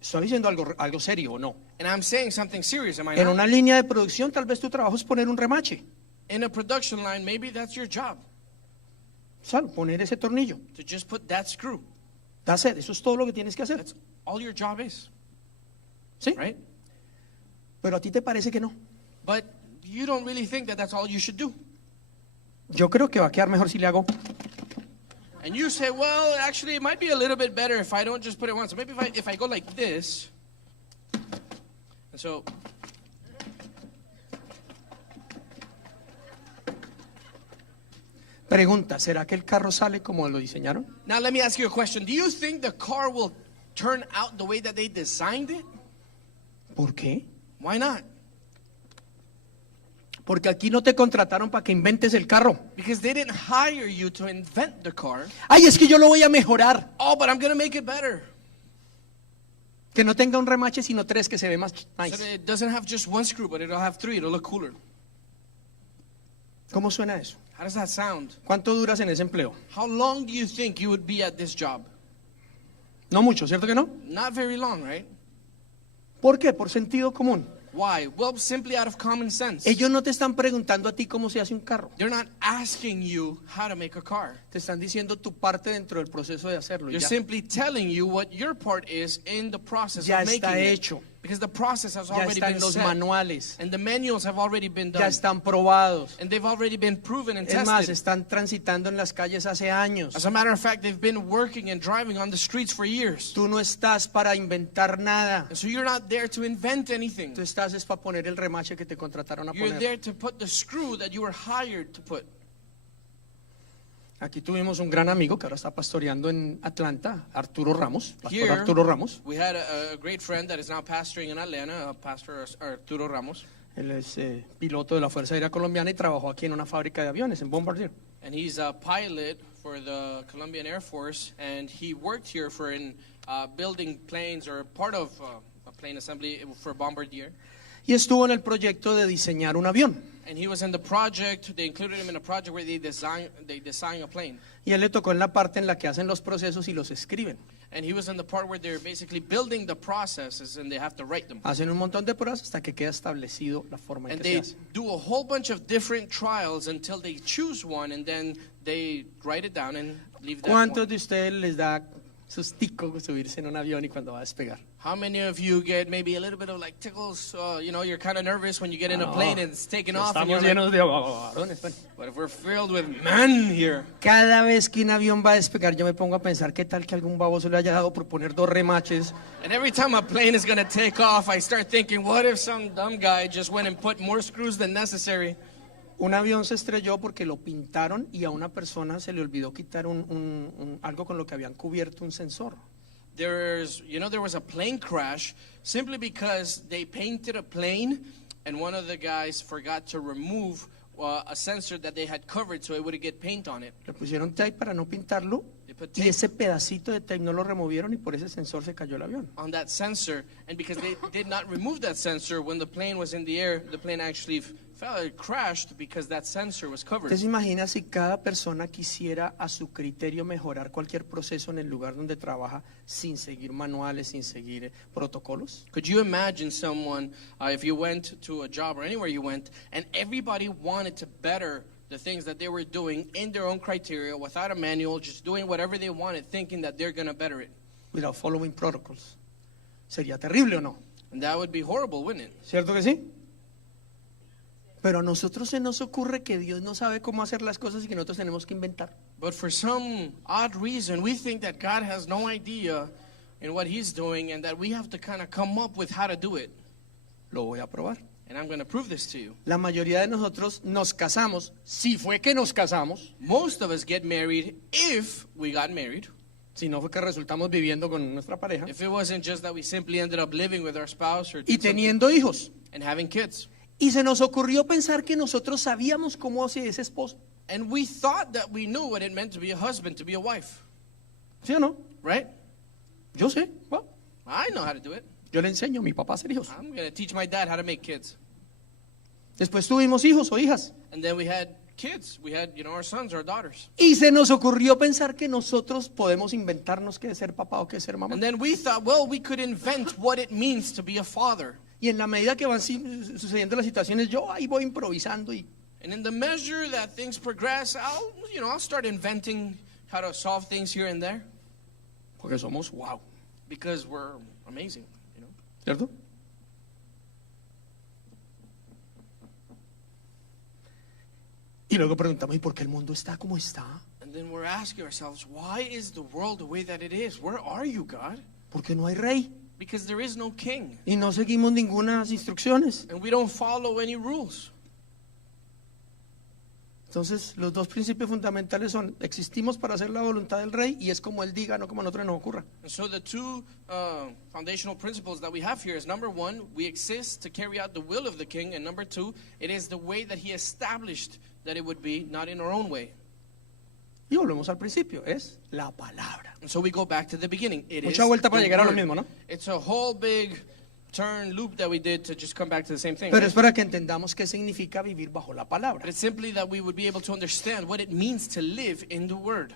Estoy diciendo algo serio o no. And I'm saying something serious, am I En not? una línea de producción tal vez tu trabajo es poner un remache. In a production line, maybe that's your job, ¿Sabes? Poner ese tornillo. to just put that screw. That's it. Eso es todo lo que tienes que hacer. That's all your job is, ¿Sí? right? Pero a ti te parece que no. But you don't really think that that's all you should do. Yo creo que va a quedar mejor si le hago. And you say, well, actually, it might be a little bit better if I don't just put it once. Maybe if I go like this. And so, Pregunta, ¿será que el carro sale como lo diseñaron? now let me ask you a question. Do you think the car will turn out the way that they designed it? ¿Por qué? Why not? Porque aquí no te contrataron para que inventes el carro. Because they didn't hire you to invent the car. Ay, es que yo lo voy a mejorar. Oh, but I'm going to make it better. Que no tenga un remache, sino 3 que se ve más So nice. that it doesn't have just one screw, but it'll have 3. It'll look cooler. ¿Cómo suena eso? How does that sound? ¿Cuánto duras en ese empleo? How long do you think you would be at this job? No mucho, ¿cierto que no? Not very long, right? ¿Por qué? Por sentido común. Why? Well, simply out of common sense. Ellos no te están preguntando a ti cómo se hace un carro. They're not asking you how to make a car. Te están diciendo tu parte dentro del proceso de hacerlo. y They're ya. simply telling you what your part is in the process Ya of making está it. hecho. Because the process has Ya already están been los set. manuales. And the manuals have already been done. Ya están probados. And they've already been proven and Es más, tested. están transitando en las calles hace años. As a matter of fact, they've been working and driving on the streets for years. Tú no estás para inventar nada. And so you're not there to invent anything. Tú estás es para poner el remache que te contrataron a You're poner. there to put the screw that you were hired to put. Aquí tuvimos un gran amigo que ahora está pastoreando en Atlanta, Arturo Ramos, Pastor Here, Arturo Ramos. we had a great friend that is now pastoring in Atlanta, Pastor Arturo Ramos. Él es piloto de la Fuerza Aérea Colombiana y trabajó aquí en una fábrica de aviones, en Bombardier. and he's a pilot for the Colombian Air Force, and he worked here for building planes or part of a plane assembly for Bombardier. Y estuvo en el proyecto de diseñar un avión. And he was in the project. They included him in a project where they design a plane. Y él le tocó en la parte en la que hacen los procesos y los escriben. And he was in the part where they're basically building the processes and they have to write them. Hacen un montón de pruebas hasta que queda establecido la forma en And que they se hace. do a whole bunch of different trials until they choose one, and then they write it down and leave that ¿Cuántos one. de ustedes les da sustico subirse en un avión y cuando va a despegar? How many of you get maybe a little bit of like tickles? You're kind of nervous when you get in a plane and it's taking off. And Estamos you're like, llenos de varones. Bueno. but if we're filled with men here, Cada vez que un avión va a despegar, yo me pongo a pensar qué tal que algún baboso le haya dado por poner 2 remaches. and every time a plane is going to take off, I start thinking, what if some dumb guy just went and put more screws than necessary? Un avión se estrelló porque lo pintaron y a una persona se le olvidó quitar algo con lo que habían cubierto un sensor. There was a plane crash simply because they painted a plane and one of the guys forgot to remove a sensor that they had covered so it wouldn't get paint on it. Le pusieron tape para no pintarlo They put y tape ese pedacito de tape no lo removieron y por ese sensor se cayó el avión. on that sensor, and because they did not remove that sensor when the plane was in the air, the plane actually it crashed because that sensor was covered. ¿Usted se imagina si cada persona quisiera a su criterio mejorar cualquier proceso en el lugar donde trabaja sin seguir manuales, sin seguir protocolos? Could you imagine someone, if you went to a job or anywhere you went, and everybody wanted to better the things that they were doing in their own criteria without a manual, just doing whatever they wanted, thinking that they're going to better it? Without following protocols. ¿Sería terrible o no? And that would be horrible, wouldn't it? ¿Cierto que sí? Pero a nosotros se nos ocurre que Dios no sabe cómo hacer las cosas y que nosotros tenemos que inventar. But for some odd reason, we think that God has no idea in what he's doing and that we have to kind of come up with how to do it. Lo voy a probar. And I'm going to prove this to you. La mayoría de nosotros nos casamos, si fue que nos casamos, Most of us get married if we got married. si no fue que resultamos viviendo con nuestra pareja, If it wasn't just that we simply ended up living with our spouse or y teniendo hijos. and having kids. Y se nos ocurrió pensar que nosotros sabíamos cómo hacer ese esposo. And we thought that we knew what it meant to be a husband, to be a wife. ¿Sí o no? Right? Yo sé. Bueno, I know how to do it. yo le enseño a mi papá a hacer hijos. I'm going to teach my dad how to make kids. Después tuvimos hijos o hijas. And then we had kids. We had, our sons, our daughters. Y se nos ocurrió pensar que nosotros podemos inventarnos qué es ser papá o qué es ser mamá. And then we thought, well, we could invent what it means to be a father. Y en la medida que van sucediendo las situaciones, yo ahí voy improvisando y And in the measure that things progress, I'll start inventing how to solve things here and there porque somos wow, because we're amazing, ¿cierto? Y luego preguntamos, ¿y por qué el mundo está como está? And then we're asking ourselves, why is the world the way that it is? Where are you, God? ¿Por qué no hay rey? Because there is no king. Y no seguimos ninguna instrucciones. And we don't follow any rules. Entonces, los dos principios fundamentales son, existimos para hacer la voluntad del rey y es como él diga, no como a nosotros nos ocurra. And so the two foundational principles that we have here is, number one, we exist to carry out the will of the king. And number two, it is the way that he established that it would be, not in our own way. Y volvemos al principio, es la palabra. And so we go back to the beginning. It Mucha is vuelta para the llegar a lo word. mismo, ¿no? It's a whole big turn loop that we did to just come back to the same thing. Pero right? es para que entendamos qué significa vivir bajo la palabra. But it's simply that we would be able to understand what it means to live in the word.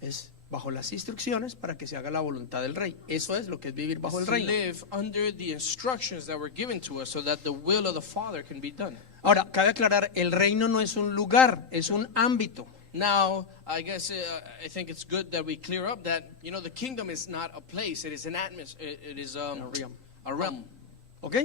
Es bajo las instrucciones para que se haga la voluntad del rey. Eso es lo que es vivir bajo el To reino. live under the instructions that were given to us so that the will of the Father can be done. Ahora, cabe aclarar, el reino no es un lugar, es un ámbito. Now, I guess I think it's good that we clear up that, the kingdom is not a place, it is an atmosphere, it is a realm. ¿Ok?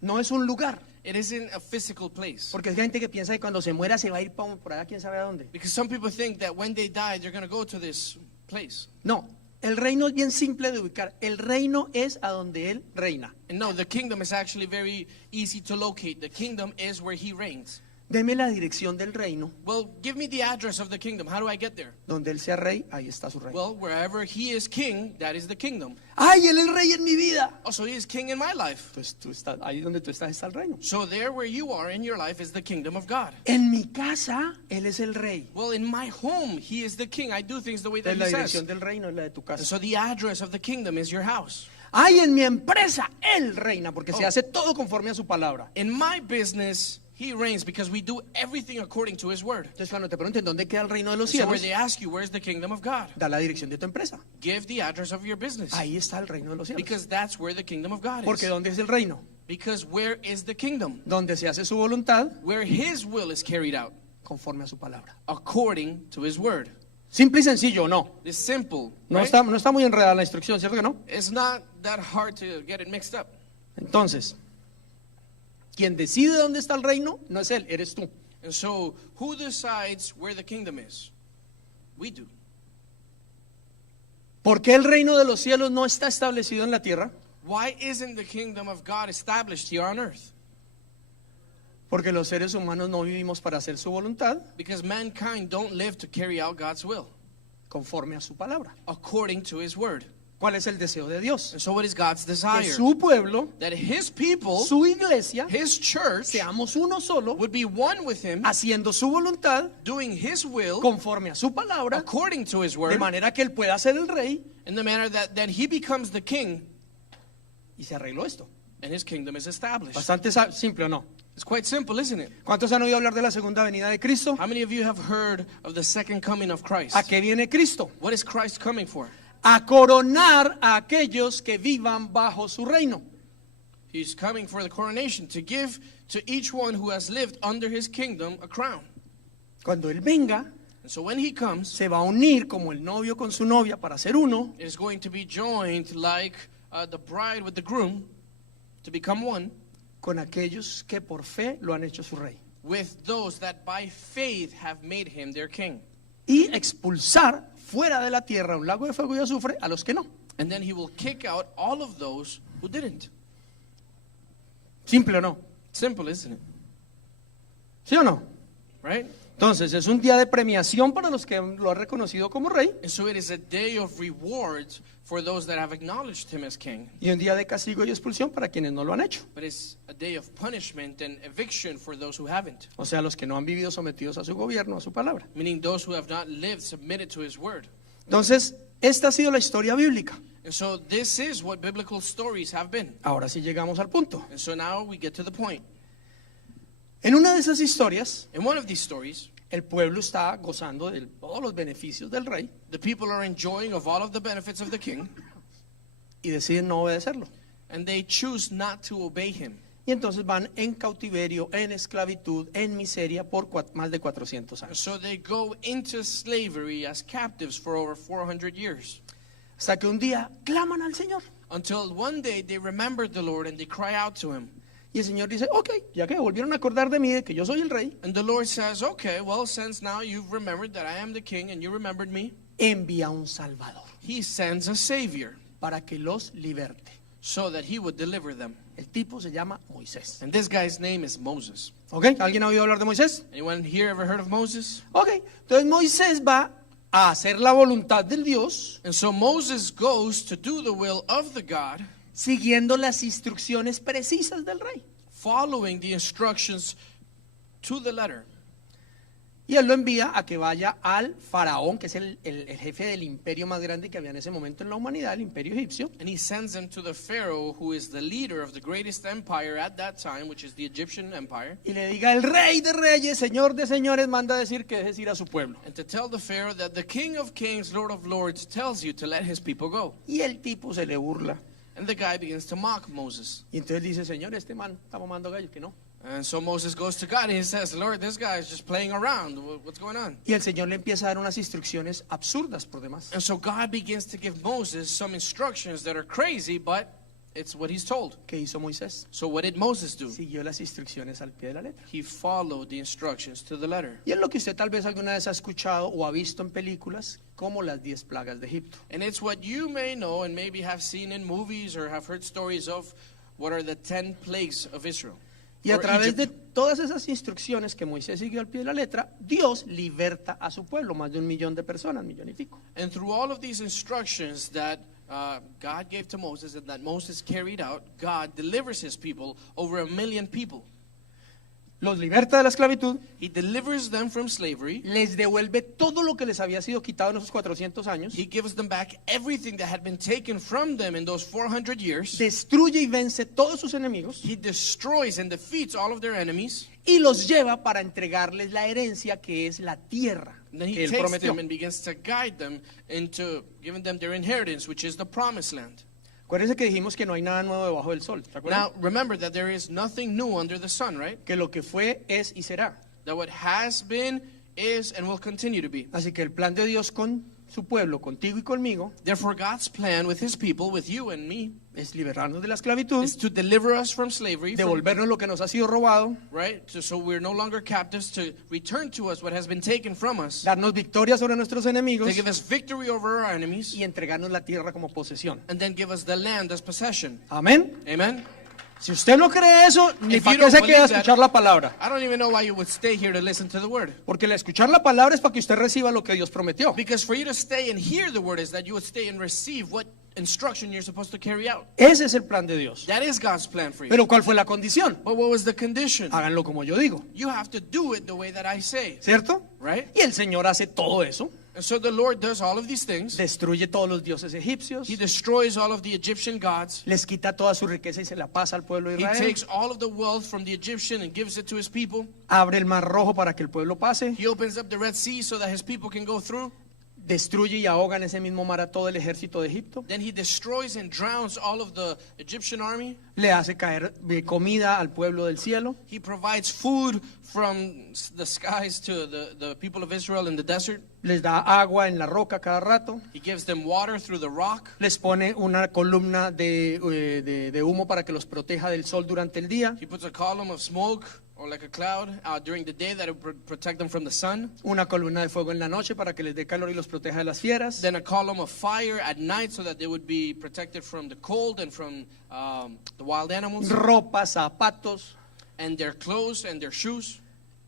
No es un lugar. It isn't a physical place. Porque hay gente que piensa que cuando se muera se va a ir por allá, quién sabe a dónde. Because some people think that when they die, they're going to go to this place. No, el reino es bien simple de ubicar. El reino es a donde él reina. And no, the kingdom is actually very easy to locate. The kingdom is where he reigns. Deme la dirección del reino. Well, give me the address of the kingdom. How do I get there? Donde él sea rey, ahí está su reino. Well, wherever he is king, that is the kingdom. ¡Ay, él es rey en mi vida! Also, he is king in my life. Entonces tú estás, ahí donde tú estás está el reino. So there where you are in your life is the kingdom of God. En mi casa, él es el rey. Well, in my home, he is the king. I do things the way that Entonces, he la says. dirección del reino es la de tu And casa. so the address of the kingdom is your house. ¡Ay, en mi empresa, él reina! Porque se hace todo conforme a su palabra. In my business, he reigns because we do everything according to his word. Entonces cuando te pregunten dónde queda el reino de los So where cielos, they ask you, where's the kingdom of God? da la dirección de tu empresa. Give the address of your business. Ahí está el reino de los cielos. Because that's where the kingdom of God Porque is. ¿dónde es el reino? Because where is the kingdom? Donde se hace su voluntad Where his will is carried out conforme a su palabra. according to his word. Simple y sencillo, ¿no? It's simple. No right? está, no está muy enredada la instrucción, ¿cierto que no? It's not that hard to get it mixed up. Entonces, quien decide dónde está el reino no es él, eres tú. And so, who decides where the kingdom is? We do. ¿Por qué el reino de los cielos no está establecido en la tierra? Why isn't the kingdom of God established here on earth? Porque los seres humanos no vivimos para hacer su voluntad Because mankind don't live to carry out God's will conforme a su palabra. according to his word. ¿Cuál es el deseo de Dios? And so what is God's Que desire? su pueblo, That his people, su iglesia, his church, seamos uno solo, would be one with him, haciendo su voluntad doing his will conforme a su palabra, according to his de word, manera que él pueda ser el rey. in the manner that he becomes the king Y se arregló esto. and his kingdom is established. Bastante simple, ¿o no? It's quite simple, isn't it? ¿Cuántos han oído hablar de la segunda venida de Cristo? How many of you have heard of the second coming of Christ? ¿A qué viene Cristo? What is Christ coming for? A coronar a aquellos que vivan bajo su reino. He's coming for the coronation, to give to each one who has lived under his kingdom a crown. Cuando él venga, And so when he comes, se va a unir como el novio con su novia para ser uno, it is going to be joined like the bride with the groom to become one con aquellos que por fe lo han hecho su rey. with those that by faith have made him their king. Y expulsar fuera de la tierra un lago de fuego y azufre a los que no. And then he will kick out all of those who didn't. Simple o no. Simple, isn't it? ¿Sí o no? Right? Entonces es un día de premiación para los que lo han reconocido como rey And so it is a day of rewards for those that have acknowledged him as king. y un día de castigo y expulsión para quienes no lo han hecho. But it's a day of punishment and eviction for those who haven't. O sea, los que no han vivido sometidos a su gobierno, a su palabra. Meaning those who have not lived submitted to his word. Entonces, esta ha sido la historia bíblica. And so this is what biblical stories have been. Ahora sí llegamos al punto. And so now we get to the point. En una de esas historias, In one of these stories, el pueblo está gozando de todos los beneficios del rey the people are enjoying of all of the benefits of the king, y deciden no obedecerlo. and they choose not to obey him. Y entonces van en cautiverio, en esclavitud, en miseria por más de 400 And años. so they go into slavery as captives for over 400 years. Hasta que un día claman al Señor. Until one day they remembered the Lord and they cry out to him. Y el Señor dice, ok, ya que volvieron a acordar de mí, de que yo soy el rey, And the Lord says, okay, well, since now you've remembered that I am the king and you remembered me, envía un Salvador he sends a savior para que los liberte. so that he would deliver them. El tipo se llama Moisés. And this guy's name is Moses. ¿Ok? ¿Alguien ha oído hablar de Moisés? Anyone here ever heard of Moses? Ok, entonces Moisés va a hacer la voluntad del Dios And so Moses goes to do the will of the God, siguiendo las instrucciones precisas del rey. following the instructions to the letter. Y él lo envía a que vaya al faraón, que es el jefe del imperio más grande que había en ese momento en la humanidad, el imperio egipcio. And he sends him to the Pharaoh, who is the leader of the greatest empire at that time, which is the Egyptian empire, Y le diga, el rey de reyes, señor de señores, manda a decir que dejes ir a su pueblo. and to tell the Pharaoh that the King of Kings, Lord of Lords, tells you to let his people go. Y el tipo se le burla. And the guy begins to mock Moses. Y entonces dice, señor, este man está mamando gallo, que no. And so Moses goes to God and he says, Lord, this guy is just playing around. What's going on? Y el Señor le empieza a dar unas instrucciones absurdas por demás. And so God begins to give Moses some instructions that are crazy, but it's what he's told. ¿Qué hizo Moisés? So what did Moses do? Siguió las instrucciones al pie de la letra. He followed the instructions to the letter. Y es lo que usted tal vez alguna vez ha escuchado o ha visto en películas, como las 10 plagas de Egipto. And it's what you may know and maybe have seen in movies or have heard stories of what are the 10 plagues of Israel. Y a for través de Egypt. todas esas instrucciones que Moisés siguió al pie de la letra, Dios liberta a su pueblo, más de 1 millón de personas, 1 millón y pico. And through all of these instructions that God gave to Moses and that Moses carried out, God delivers his people, over 1 million people. Los liberta de la esclavitud, He delivers them from slavery. les devuelve todo lo que les había sido quitado en esos 400 años, He gives them back everything that had been taken from them in those 400 years. destruye y vence todos sus enemigos He destroys and defeats all of their enemies. y los lleva para entregarles la herencia que es la tierra And then que he él takes prometió. them and begins to guide them into giving them their inheritance, which is the promised land. Acuérdense que dijimos que no hay nada nuevo debajo del sol, ¿te acuerdas? Now, remember that there is nothing new under the sun, right? Que lo que fue, es y será. That what has been, is, and will continue to be. Así que el plan de Dios con su pueblo, contigo y conmigo, Therefore, God's plan with his people, with you and me, es liberarnos de la esclavitud, is to deliver us from slavery, from, devolvernos lo que nos ha sido robado, right? So we're no longer captives, to return to us what has been taken from us, darnos victoria sobre nuestros enemigos to give us victory over our enemies, y entregarnos la tierra como posesión. and then give us the land as possession. Amén. Amen? Si usted no cree eso, ni If para you qué don't se queda a believe that- escuchar la palabra. I don't even know why you would stay here to listen to the word. Porque el escuchar la palabra es para que usted reciba lo que Dios prometió. Because for you to stay and hear the word is that you would stay and receive what instruction you're supposed to carry out. Ese es el plan de Dios. That is God's plan for you. Pero ¿cuál fue la condición? But what was the condition? Háganlo como yo digo, You have to do it the way that I say, ¿cierto? right? Y el Señor hace todo eso. And so the Lord does all of these things. Destruye todos los dioses egipcios, He destroys all of the Egyptian gods. les quita toda su riqueza y se la pasa al pueblo de He Israel. takes all of the wealth from the Egyptian and gives it to his people. Abre el mar rojo para que el pueblo pase. He opens up the Red Sea so that his people can go through. Destruye y ahoga en ese mismo mar a todo el ejército de Egipto. Then he destroys and drowns all of the Egyptian army. Le hace caer comida al pueblo del cielo. He provides food from the skies to the people of Israel in the desert. Les da agua en la roca cada rato. He gives them water through the rock. Les pone una columna de humo para que los proteja del sol durante el día. He puts a column of smoke or like a cloud during the day that will protect them from the sun. Una columna de fuego en la noche para que les dé calor y los proteja de las fieras. Then a column of fire at night so that they would be protected from the cold and from the wild animals. Ropa, zapatos. And their clothes and their shoes.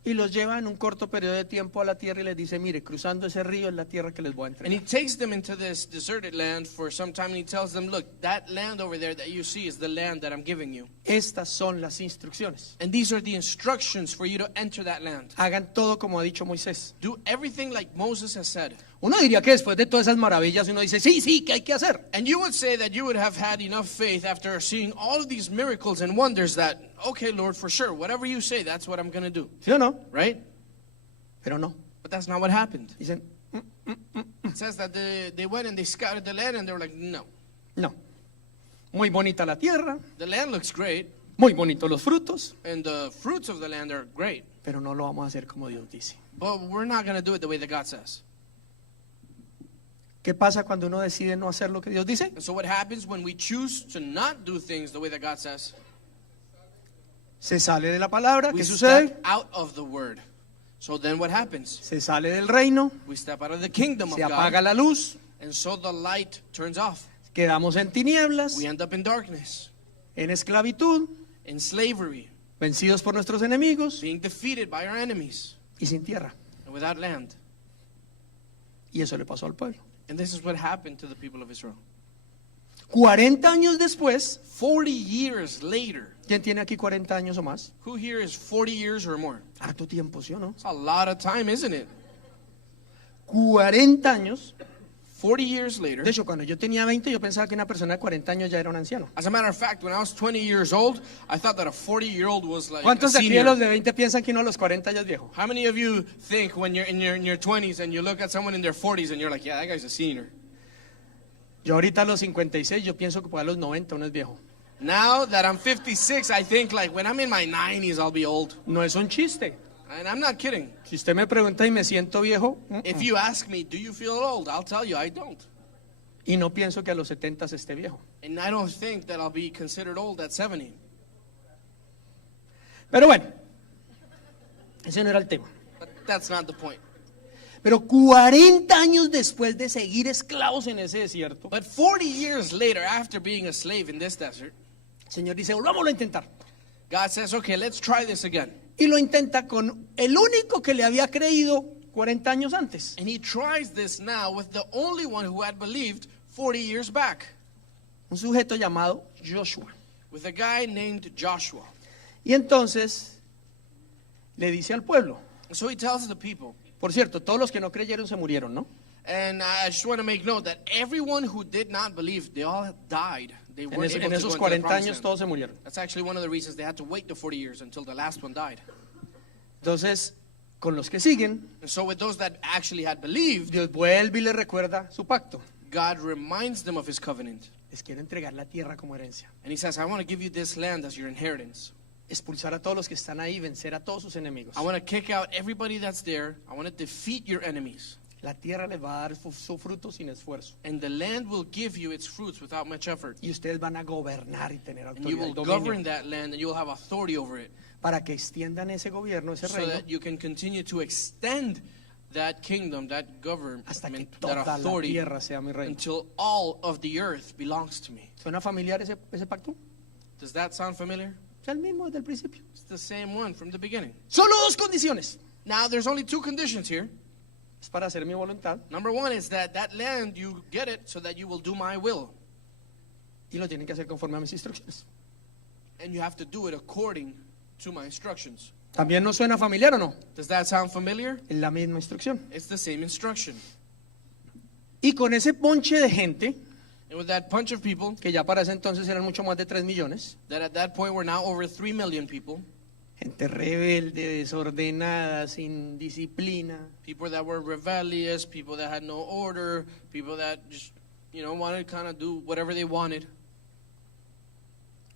Y los lleva en un corto periodo de tiempo a la tierra y les dice, mire, cruzando ese río es la tierra que les voy a And he entregar. takes them into this deserted land for some time and he tells them, look, that land over there that you see is the land that I'm giving you. Estas son las instrucciones. And these are the instructions for you to enter that land. Hagan todo como ha dicho Moisés. Do everything like Moses has said. Uno diría que después de todas esas maravillas uno dice, sí, sí, ¿qué hay que hacer? And you would say that you would have had enough faith after seeing all of these miracles and wonders that, okay, Lord, for sure, whatever you say, that's what I'm going to do. ¿Sí o no? Right? Pero no. But that's not what happened. Dicen, It says that they went and they scouted the land and they were like, no. no. Muy bonita la tierra, The land looks great muy bonitos los frutos, and the fruits of the land are great. pero no lo vamos a hacer como Dios dice. But we're not going to do it the way that God says. ¿Qué pasa cuando uno decide no hacer lo que Dios dice? And so what happens when we choose to not do things the way that God says? Se sale de la palabra, We ¿qué step sucede? out of the word. So then what happens? Se sale del reino, We step out of the kingdom of se apaga God. la luz, And so the light turns off. quedamos en tinieblas, We end up in darkness, en esclavitud, in slavery, vencidos por nuestros enemigos being defeated by our enemies, y sin tierra. and without land. Y eso le pasó al pueblo. And this is what happened to the people of Israel. 40 años después, 40 years later, ¿quién tiene aquí 40 años o más? who here is 40 years or more? Harto tiempo, ¿sí o no? It's a lot of time, isn't it? 40 años. 40 years later. De hecho, cuando yo tenía 20, yo pensaba que una persona de 40 años ya era un anciano. As a matter of fact, when I was 20 years old, I thought that a 40-year-old was like a ¿Cuántos de aquí de senior. los de 20 piensan que uno a los 40 ya es viejo? How many of you think when you're in your 20s and you look at someone in their 40s and you're like, yeah, that guy's a senior? Yo ahorita a los 56, yo pienso que para los 90 uno es viejo. Now that I'm 56, I think like when I'm in my 90s, I'll be old. No es un chiste. And I'm not kidding. Si usted me pregunta y me siento viejo, If you ask me, do you feel old? I'll tell you, I don't. y no pienso que a los 70 esté viejo. And I don't think that I'll be considered old at 70. Pero bueno, ese no era el tema. But that's not the point. Pero 40 años después de seguir esclavos en ese desierto, But 40 years later, after being a slave in this desert, el Señor dice, volvámoslo a intentar. God says, okay, let's try this again. Y lo intenta con el único que le había creído 40 años antes. And he tries this now with the only one who had believed 40 years back, Un sujeto llamado Joshua. with a guy named Joshua. Y entonces le dice al pueblo. So he tells the people, Por cierto, todos los que no creyeron se murieron, ¿no? and I just want to make note that everyone who did not believe, they all died. They En, weren't able en to esos go into the 40 promised años land. todos se murieron. That's actually one of the reasons they had to wait the 40 years until the last one died. Entonces, con los que siguen, And so with those that actually had believed, Dios vuelve y les recuerda su pacto. God reminds them of his covenant. Les quiere entregar la tierra como herencia. And he says, I want to give you this land as your inheritance. Expulsar a todos los que están ahí, vencer a todos sus enemigos. I want to kick out everybody that's there. I want to defeat your enemies. La tierra les va a dar su fruto sin esfuerzo. And the land will give you its fruits without much effort. Y ustedes van a gobernar y tener And you autoridad y will dominio govern that land and you will have authority over it. para que extiendan ese gobierno, ese So reino, that you can continue to extend that kingdom, that hasta que government, that toda la authority tierra sea mi reino. until all of the earth belongs to me. ¿Suena familiar ese pacto? Does that sound familiar? Es el mismo desde el principio. It's the same one from the beginning. Solo dos condiciones. Now, there's only two conditions here. Es para hacer mi voluntad Number one is that land, you get it so that you will do my will. y lo tienen que hacer conforme a mis instrucciones. And you have to do it according to my instructions. ¿También no suena familiar o no? Does that sound familiar? Es la misma instrucción. It's the same instruction. Y con ese ponche de gente, And with that bunch of people, que ya para ese entonces eran mucho más de 3 millones, that at that point were now over 3 million people, gente rebelde, desordenada, sin disciplina, people that were rebellious, people that had no order, people that just, wanted to kind of do whatever they wanted.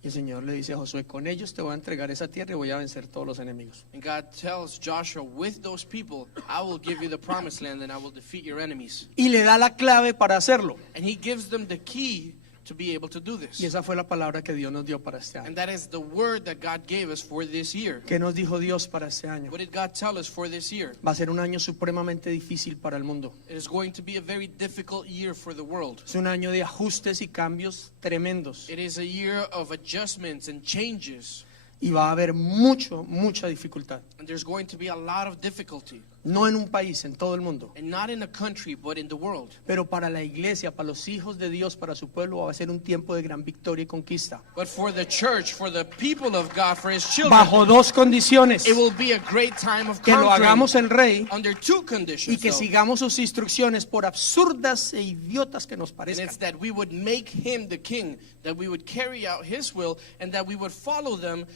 y el Señor le dice a Josué, con ellos te voy a entregar esa tierra y voy a vencer todos los enemigos. And God tells Joshua, with those people, I will give you the promised land and I will defeat your enemies. Y le da la clave para hacerlo. And he gives them the key to be able to do Y this. esa fue la palabra que Dios nos dio para este año. And that is the word that God gave us for this year. ¿Qué nos dijo Dios para este año? What did God tell us for this year? Va a ser un año supremamente difícil para el mundo. It is going to be a very difficult year for the world. Es un año de ajustes y cambios tremendos. It is a year of adjustments and changes. Y va a haber mucha dificultad. And there's going to be a lot of difficulty. No en un país, en todo el mundo. And not in a country, but in the world. Pero para la iglesia, para los hijos de Dios, para su pueblo, va a ser un tiempo de gran victoria y conquista. But for the church, for the people of God, for his children, Bajo dos condiciones. it will be a great time of Que lo hagamos conquering el rey under two y conditions. que though. sigamos sus instrucciones por absurdas e idiotas que nos And parezcan. it's that we would make him the king, that we would carry out his will, and that we would follow them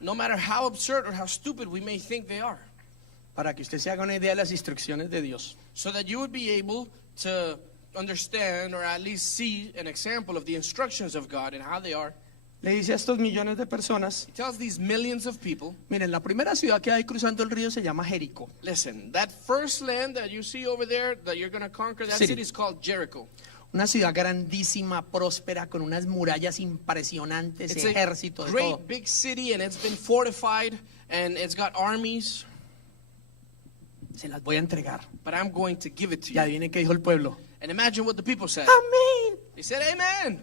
no matter how absurd or how stupid we may think they are. Para que usted se haga una idea de las instrucciones de Dios. So that you would be able to understand or at least see an example of the instructions of God and how they are. Le dice a estos millones de personas, He tells these millions of people, miren, la primera ciudad que hay cruzando el río se llama Jericó. listen, that first land that you see over there that you're going to conquer, that City. city is called Jericho. Una ciudad grandísima, próspera, con unas murallas impresionantes, It's ejército, a de great todo. big city and it's been fortified and it's got armies, Se las voy a entregar. but I'm going to give it to Y you. adivinen qué dijo el pueblo. And imagine what the people said. Amén. They said, amen.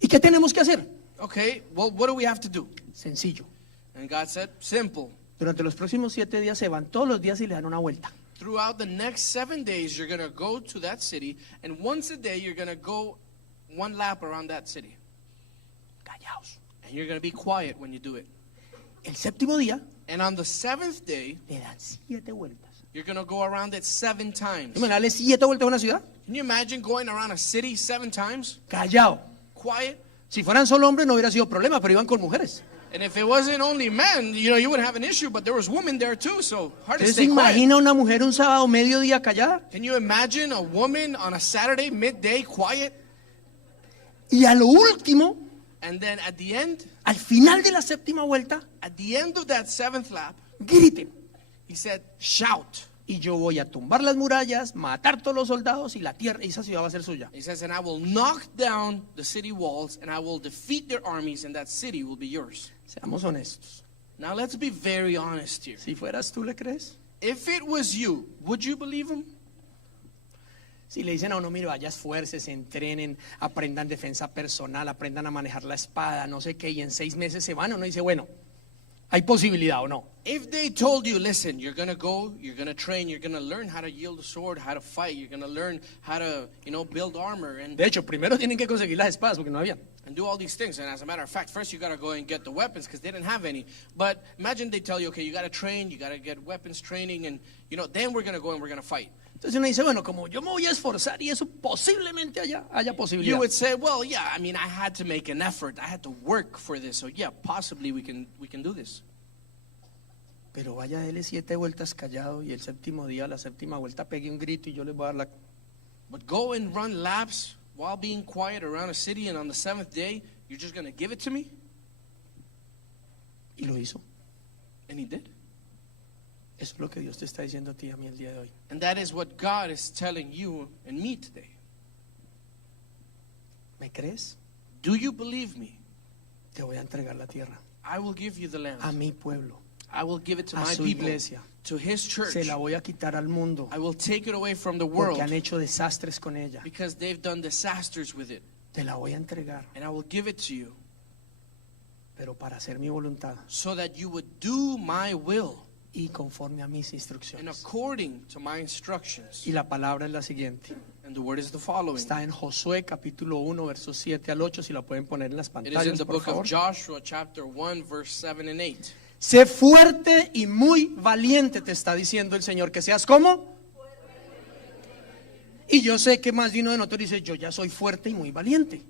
¿Y qué tenemos que hacer? Okay, well, what do we have to do? Sencillo. And God said, simple. Durante los próximos 7 días se van todos los días y le dan una vuelta. Throughout the next 7 days, you're going to go to that city, and once a day, you're going to go one lap around that city. Callaos. And you're going to be quiet when you do it. El séptimo día And on the 7th day, le dan 7 vueltas. you're going to go around it 7 times. ¿Me darle 7 vueltas a una ciudad? Can you imagine going around a city 7 times? Callao. Quiet? Si fueran solo hombres no hubiera sido problema, pero iban con mujeres. And if it wasn't only men, you wouldn't have an issue, but there was women there too, so hard to ¿Usted se stay quiet. imagina una mujer un sábado mediodía callada? Can you imagine a woman on a Saturday midday quiet? Y a lo último, And then at the end al final de la séptima vuelta, of that 7th lap, griten. he said, shout. Y yo voy a tumbar las murallas, matar todos los soldados y la tierra, esa ciudad va a ser suya. He says, and I will knock down the city walls and I will defeat their armies and that city will be yours. Seamos honestos. Now let's be very honest here. Si fueras tú, ¿le crees? If it was you, would you believe him? Si le dicen a uno, mire, vaya, esfuerces, entrenen, aprendan defensa personal, aprendan a manejar la espada, no sé qué, y en 6 meses se van, uno dice, bueno, ¿hay posibilidad o no? If they told you, listen, you're going to go, you're going to train, you're going to learn how to yield a sword, how to fight, you're going to learn how to, build armor and De hecho, primero tienen que conseguir las espadas porque no habían. do all these things. And as a matter of fact, first you got to go and get the weapons because they didn't have any. But imagine they tell you, okay, you got to train, you got to get weapons training, and, then we're going to go and we're going to fight. Entonces uno dice, bueno, como yo me voy a esforzar y eso posiblemente haya posibilidad. You would say, well, yeah, I had to make an effort. I had to work for this. So, yeah, possibly we can do this. Pero vaya, dele 7 vueltas callado y el séptimo día, la séptima vuelta, pegue un grito y yo les voy a dar la... But go and run laps while being quiet around a city, and on the 7th day, you're just going to give it to me? Y lo hizo. And he did. Eso es lo que Dios te está diciendo a ti y a mí el día de hoy. And that is what God is telling you and me today. ¿Me crees? Do you believe me? Te voy a entregar la tierra. I will give you the land. A mi pueblo. I will give it to A my su people, iglesia. to his church. Se la voy a quitar al mundo. I will take it away from the Porque world han hecho desastres con ella. because they've done disasters with it. Te la voy a entregar. And I will give it to you Pero para hacer mi voluntad. so that you would do my will Y conforme a mis and instrucciones. according to my instructions. Y la palabra es la siguiente. And the word is the following. Está en Josué capítulo 1, versos 7 al 8. Si la pueden poner en las It is in pantallas, the por book favor. of Joshua, chapter 1, verse 7 and 8. Sé fuerte y muy valiente, te está diciendo el Señor. Que seas como. Y yo sé que más de uno de nosotros dice, yo ya soy fuerte y muy valiente.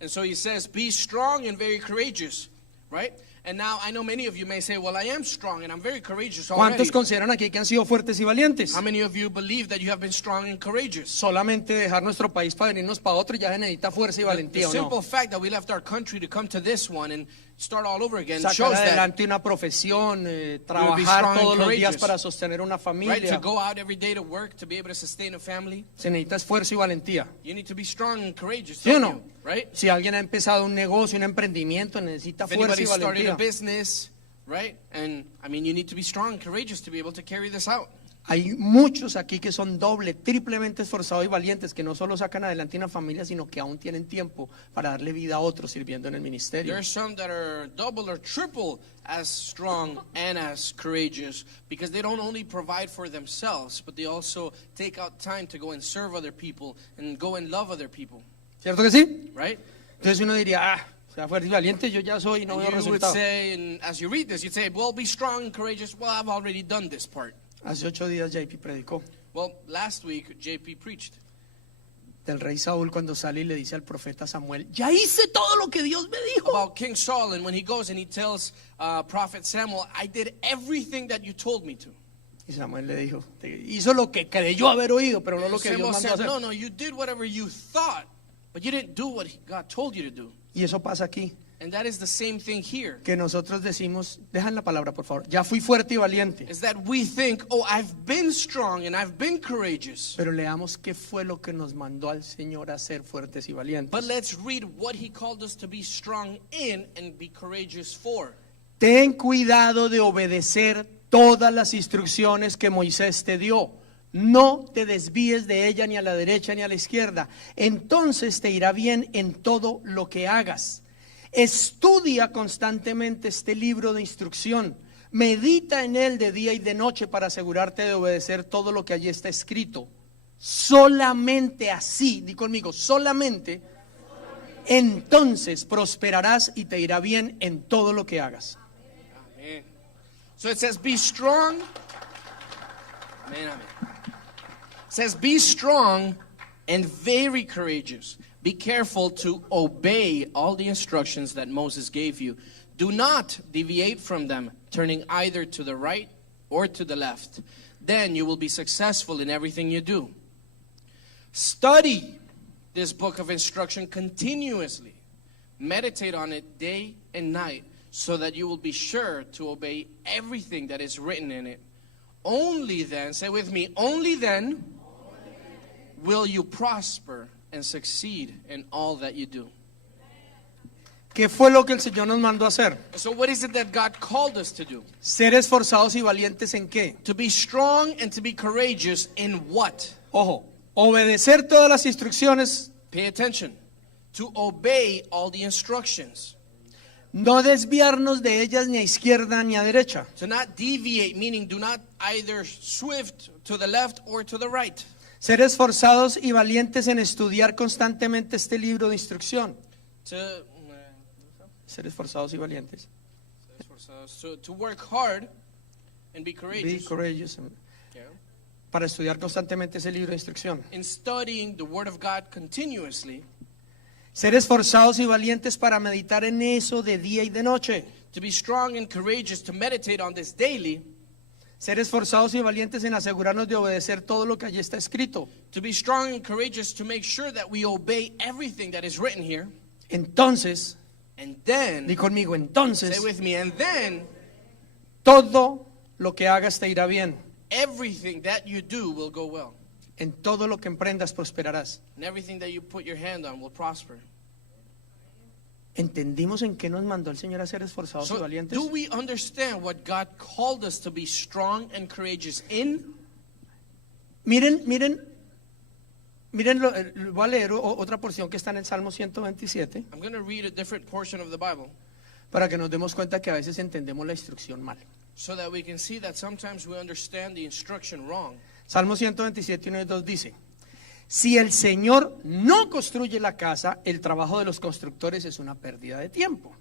And so he says, be strong and very courageous, right? And now I know many of you may say, well, I am strong and I'm very courageous already. ¿Cuántos consideran aquí que han sido fuertes y valientes? How many of you believe that you have been strong and courageous? Solamente dejar nuestro país para venirnos para otro ya se necesita fuerza y The valentía, ¿o simple no? fact that we left our country to come to this one and start all over again Sacar shows that, adelante una profesión, strong trabajar and todos los días courageous. para sostener una right? familia. To go out every day to work, to be able to sustain a family, Se necesita esfuerzo y valentía. you need to be strong and courageous, ¿Sí o don't no? you? Right? Si alguien ha empezado un negocio, un emprendimiento, necesita If fuerza anybody y started a valentía. business, right? And you need to be strong and courageous to be able to carry this out. Hay muchos aquí que son doble, triplemente esforzados y valientes, que no solo sacan adelante una familia, sino que aún tienen tiempo para darle vida a otros sirviendo en el ministerio. There are some that are double or triple as strong and as courageous because they don't only provide for themselves, but they also take out time to go and serve other people and go and love other people, ¿Cierto que sí? right? Entonces uno diría, sea fuerte y valiente, yo ya soy y no veo And you would resultados. say, and as you read this, you'd say, well, be strong and courageous. Well, I've already done this part. Hace 8 días JP predicó Well, last week, JP preached del rey Saúl cuando sale y le dice al profeta Samuel, ya hice todo lo que Dios me dijo. about King Saul, and when he goes and he tells Prophet Samuel, I did everything that you told me to. Y Samuel le dijo, hizo lo que creyó haber oído, pero no lo que Dios Samuel mandó said, hacer. no, you did whatever you thought, but you didn't do what God told you to do. Y eso pasa aquí, And that is the same thing here. que nosotros decimos, dejan la palabra por favor, ya fui fuerte y valiente. Is that we think, oh, I've been strong and I've been courageous. Pero leamos qué fue lo que nos mandó al Señor a ser fuertes y valientes. But let's read what he called us to be strong in and be courageous for. Ten cuidado de obedecer todas las instrucciones que Moisés te dio. No te desvíes de ella ni a la derecha ni a la izquierda. Entonces te irá bien en todo lo que hagas. Estudia constantemente este libro de instrucción. Medita en él de día y de noche para asegurarte de obedecer todo lo que allí está escrito. Solamente así, di conmigo, solamente, entonces prosperarás y te irá bien en todo lo que hagas. Amen. So it says, be strong. Amen, amen. It says, be strong and very courageous. Be careful to obey all the instructions that Moses gave you. Do not deviate from them, turning either to the right or to the left. Then you will be successful in everything you do. Study this book of instruction continuously. Meditate on it day and night so that you will be sure to obey everything that is written in it. Only then, say with me, only then will you prosper and succeed in all that you do. ¿Qué fue lo que el Señor nos mandó a hacer? So what is it that God called us to do? Ser esforzados y valientes en qué? To be strong and to be courageous in what? Ojo, obedecer todas las instrucciones, Pay attention. To obey all the instructions. no desviarnos de ellas ni a izquierda ni a derecha. To not deviate, meaning do not either swift to the left or to the right. Ser esforzados y valientes en estudiar constantemente este libro de instrucción. Ser esforzados y valientes. To work hard and be Be courageous. courageous. Yeah. Para estudiar constantemente ese libro de instrucción. In studying the Word of God continuously. Ser esforzados y valientes para meditar en eso de día y de noche. To be strong and courageous to meditate on this daily. Ser esforzados y valientes en asegurarnos de obedecer todo lo que allí está escrito. To be strong and courageous to make sure that we obey everything that is written here. Entonces, And then, di conmigo, entonces, say with me, and then todo lo que hagas te irá bien. everything that you do will go well. En todo lo que emprendas prosperarás. And everything that you put your hand on will prosper. ¿Entendimos en qué nos mandó el Señor a ser esforzados y So, valientes? do we understand what God called us to be strong and courageous in? Miren, voy a leer otra porción que está en el Salmo 127 I'm going to read a different portion of the Bible para que nos demos cuenta que a veces entendemos la instrucción mal. so that we can see that sometimes we understand the instruction wrong. Salmo 127, 1 y 2 dice: si el Señor no construye la casa, el trabajo de los constructores es una pérdida de tiempo.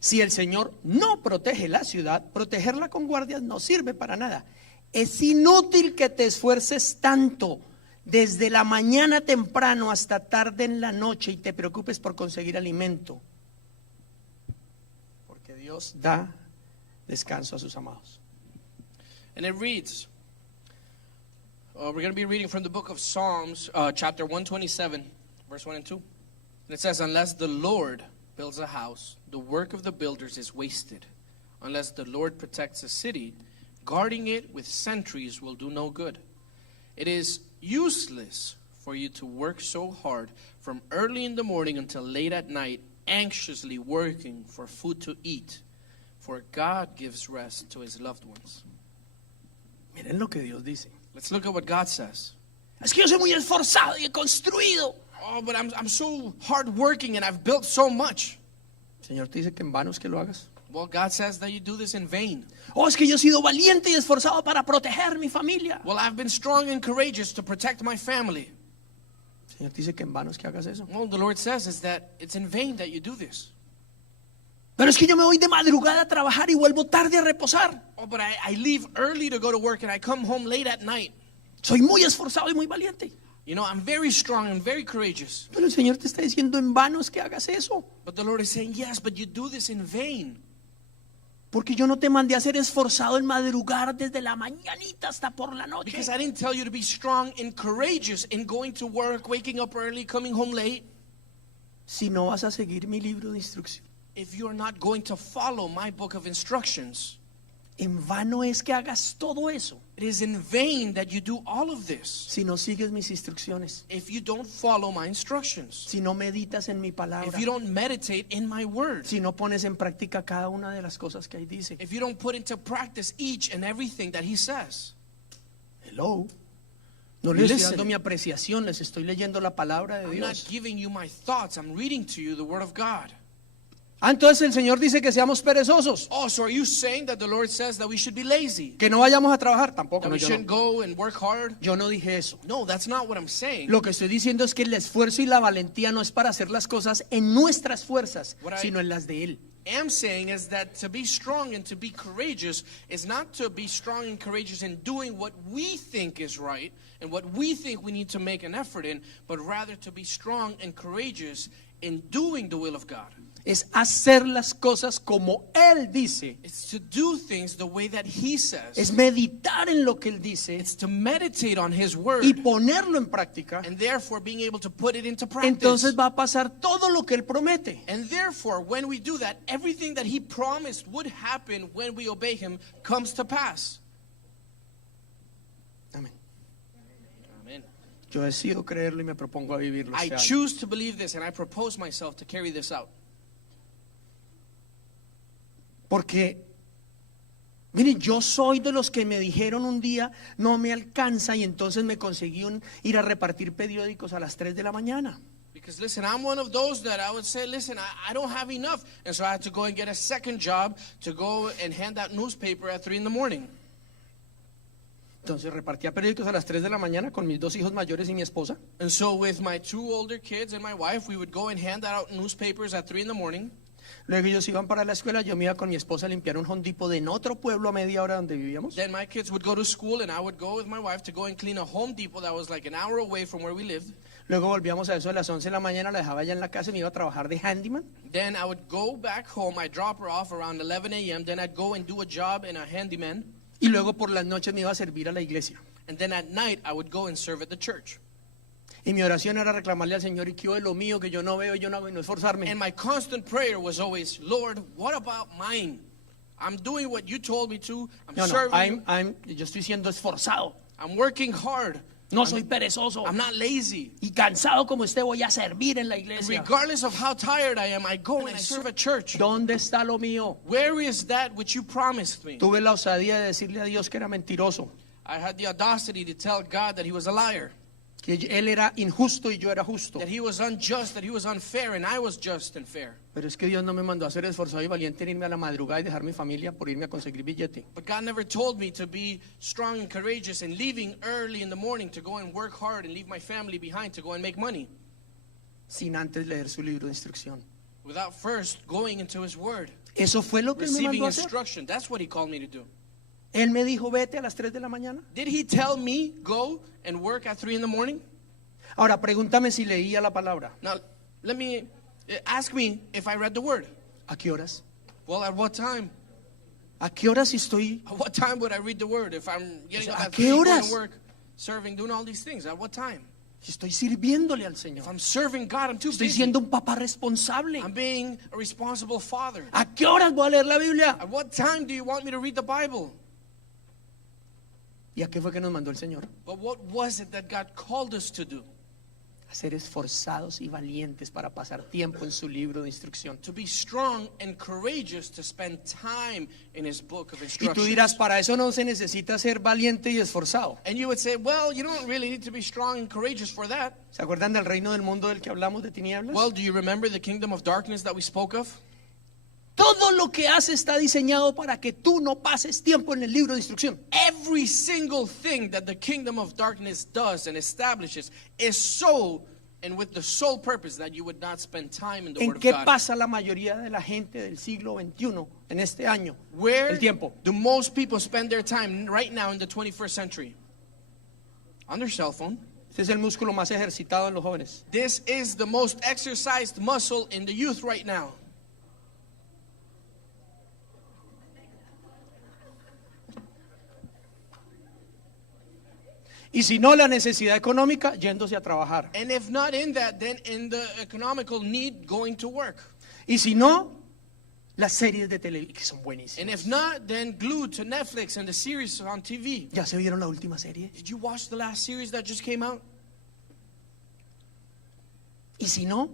Si el Señor no protege la ciudad, protegerla con guardias no sirve para nada. Es inútil que te esfuerces tanto desde la mañana temprano hasta tarde en la noche y te preocupes por conseguir alimento. Porque Dios da descanso a sus amados. And it reads, we're going to be reading from the book of Psalms, chapter 127, verse 1 and 2. And it says, unless the Lord builds a house, the work of the builders is wasted. Unless the Lord protects a city, guarding it with sentries will do no good. It is useless for you to work so hard from early in the morning until late at night, anxiously working for food to eat. For God gives rest to his loved ones. Miren lo que Dios dice. Let's look at what God says. Es que yo soy muy esforzado y he construido. Oh, but I'm so hardworking and I've built so much. El Señor te dice que en vano es que lo hagas. Well, God says that you do this in vain. Oh, es que yo he sido valiente y esforzado para proteger mi familia. Well, I've been strong and courageous to protect my family. El Señor te dice que en vano es que hagas eso. Well, the Lord says is that it's in vain that you do this. Pero es que yo me voy de madrugada a trabajar y vuelvo tarde a reposar. Oh, but I leave early to go to work and I come home late at night. Soy muy esforzado y muy valiente. You know, I'm very strong and very courageous. Pero el Señor te está diciendo en vano es que hagas eso. But the Lord is saying, yes, but you do this in vain. Porque yo no te mandé a ser esforzado en madrugar desde la mañanita hasta por la noche. Because I didn't tell you to be strong and courageous in going to work, waking up early, coming home late. Si no vas a seguir mi libro de instrucción. If you're not going to follow my book of instructions, En vano es que hagas todo eso. it is in vain that you do all of this. Si no sigues mis instrucciones. If you don't follow my instructions, Si no meditas en mi palabra. if you don't meditate in my word, Si no pones en práctica cada una de las cosas que ahí dice. if you don't put into practice each and everything that he says. Hello. No les estoy Listen. dando mi apreciación, les estoy leyendo la palabra de I'm not Dios. giving you my thoughts, I'm reading to you the word of God. Entonces el Señor dice que seamos perezosos, Oh, so are you saying that the Lord says that we should be lazy? que no vayamos a trabajar, tampoco. That No, we yo shouldn't no. go and work hard? Yo no dije eso. No, that's not what I'm saying. Lo que estoy diciendo es que el esfuerzo y la valentía no es para hacer las cosas en nuestras fuerzas, What I- sino en las de Él. Am saying is that to be strong and to be courageous is not to be strong and courageous in doing what we think is right and what we think we need to make an effort in, but rather to be strong and courageous in doing the will of God. Es hacer las cosas como Él dice. It's to do things the way that he says. Es meditar en lo que Él dice It's to meditate on his word y ponerlo en práctica. and therefore being able to put it into practice. Entonces va a pasar todo lo que Él promete. And therefore, when we do that, everything that he promised would happen when we obey him comes to pass. Amén. Amen. Yo decido creerlo y me propongo a vivirlo. I este año. choose to believe this and I propose myself to carry this out. Porque, miren, yo soy de los que me dijeron un día, no me alcanza, y entonces me conseguí ir a repartir periódicos a las 3 de la mañana. Because listen, I'm one of those that I would say, listen, I don't have enough. And so I had to go and get a second job to go and hand out newspaper at 3 in the morning. Entonces repartía periódicos a las 3 de la mañana con mis 2 hijos mayores y mi esposa. And so with my 2 older kids and my wife, we would go and hand out newspapers at 3 in the morning. Luego ellos iban para la escuela, yo me iba con mi esposa a limpiar un Home Depot en otro pueblo a media hora donde vivíamos. Then my kids would go to school and I would go with my wife to go and clean a Home Depot that was like an hour away from where we lived. Luego volvíamos a eso a las 11 de la mañana, la dejaba ya en la casa y me iba a trabajar de handyman. Then I would go back home, I'd drop her off around 11 a.m. Then I'd go and do a job in a handyman. Y luego por las noches me iba a servir a la iglesia. And then at night I would go and serve at the church. Y mi oración era reclamarle al Señor, y qué de lo mío que yo no veo, yo no hago, y no esforzarme. And my constant prayer was always, Lord, what about mine? I'm doing what you told me to. I'm serving. Yo estoy siendo esforzado. I'm working hard. No soy perezoso. I'm not lazy. Y cansado como usted voy a servir en la And iglesia. regardless of how tired I am, I go and I serve at church. ¿Dónde está lo mío? Where is that which you promised me? Tuve la osadía de decirle a Dios que era mentiroso, I had the audacity to tell God that he was a liar, que Él era injusto y yo era justo. that he was unjust, that he was unfair, and I was just and fair. Pero es que Dios no me mandó a ser esforzado y valiente en irme a la madrugada y dejar mi familia por irme a conseguir billete. But God never told me to be strong and courageous and leaving early in the morning to go and work hard and leave my family behind to go and make money, Sin antes leer su libro de instrucción. without first going into his word, Eso fue lo que Él me receiving mandó a hacer. instruction. That's what he called me to do. Él me dijo, vete a las 3 de la mañana. Did he tell me go and work at 3 in the morning? Ahora, pregúntame si leía la palabra. Now, let me ask me if I read the word. ¿A qué horas? Well, at what time? ¿A qué horas estoy? At what time would I read the word if I'm getting up ¿A at qué 3, going horas? to work, serving, doing all these things? At what time? Si estoy sirviéndole al If Señor. I'm serving God, I'm too Estoy busy. siendo un papá responsable. I'm being a responsible father. ¿A qué horas voy a leer la Biblia? At what time do you want me to read the Bible? ¿Y a qué fue que nos mandó el Señor? But what was it that God called us to do? A ser esforzados y valientes para pasar tiempo en su libro de instrucción. To be strong and courageous to spend time in his book of Y tú instructions. dirás, para eso no se necesita ser valiente y esforzado. And you would say, well, you don't really need to be strong and courageous for that. ¿Se acuerdan del reino del mundo del que hablamos de tinieblas? Well, do you remember the kingdom of darkness that we spoke of? Todo lo que hace está diseñado para que tú no pases tiempo en el libro de instrucción. Every single thing that the kingdom of darkness does and establishes is so and with the sole purpose that you would not spend time in the ¿En Word of qué God. pasa la mayoría de la gente del siglo XXI en este año? Where El tiempo. do most people spend their time right now in the 21st century? On their cell phone. Este es el músculo más ejercitado en los jóvenes. This is the most exercised muscle in the youth right now. Y si no, la necesidad económica, yéndose a trabajar. And if not in that, then in the economical need, going to work. Y si no, las series de televisión, que son And buenísimas. if not, then glued to Netflix and the series on TV. ¿Ya se vieron la última serie? Did you watch the last series that just came out? Y si no,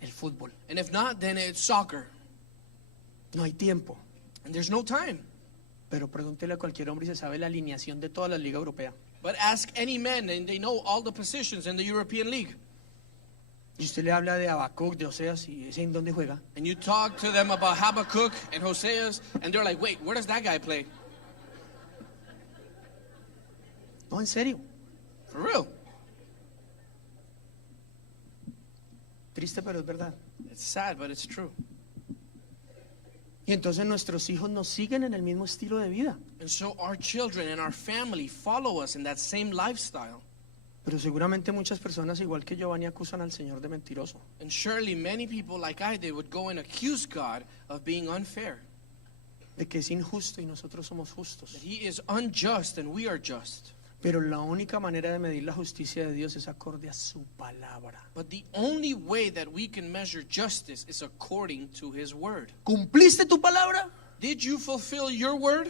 el fútbol. And if not, then it's soccer. No hay tiempo. And there's no time. Pero pregúntele a cualquier hombre y se sabe la alineación de toda la Liga Europea. But ask any man, and they know all the positions in the European League. Y usted le habla de Habacuc, de Oseas, y ese en dónde juega. And you talk to them about Habakkuk and Hoseas, and they're like, wait, where does that guy play? No, en serio. For real. Triste, pero es verdad. It's sad, but it's true. Y entonces nuestros hijos nos siguen en el mismo estilo de vida. And so our children and our family follow us in that same lifestyle. Pero seguramente muchas personas, igual que Giovanni, acusan al Señor de mentiroso. And surely many people like I did would go and accuse God of being unfair. De que es injusto y nosotros somos justos. That he is unjust and we are just. Pero la única manera de medir la justicia de Dios es acorde a su palabra. But the only way that we can measure justice is according to his word. ¿Cumpliste tu palabra? Did you fulfill your word?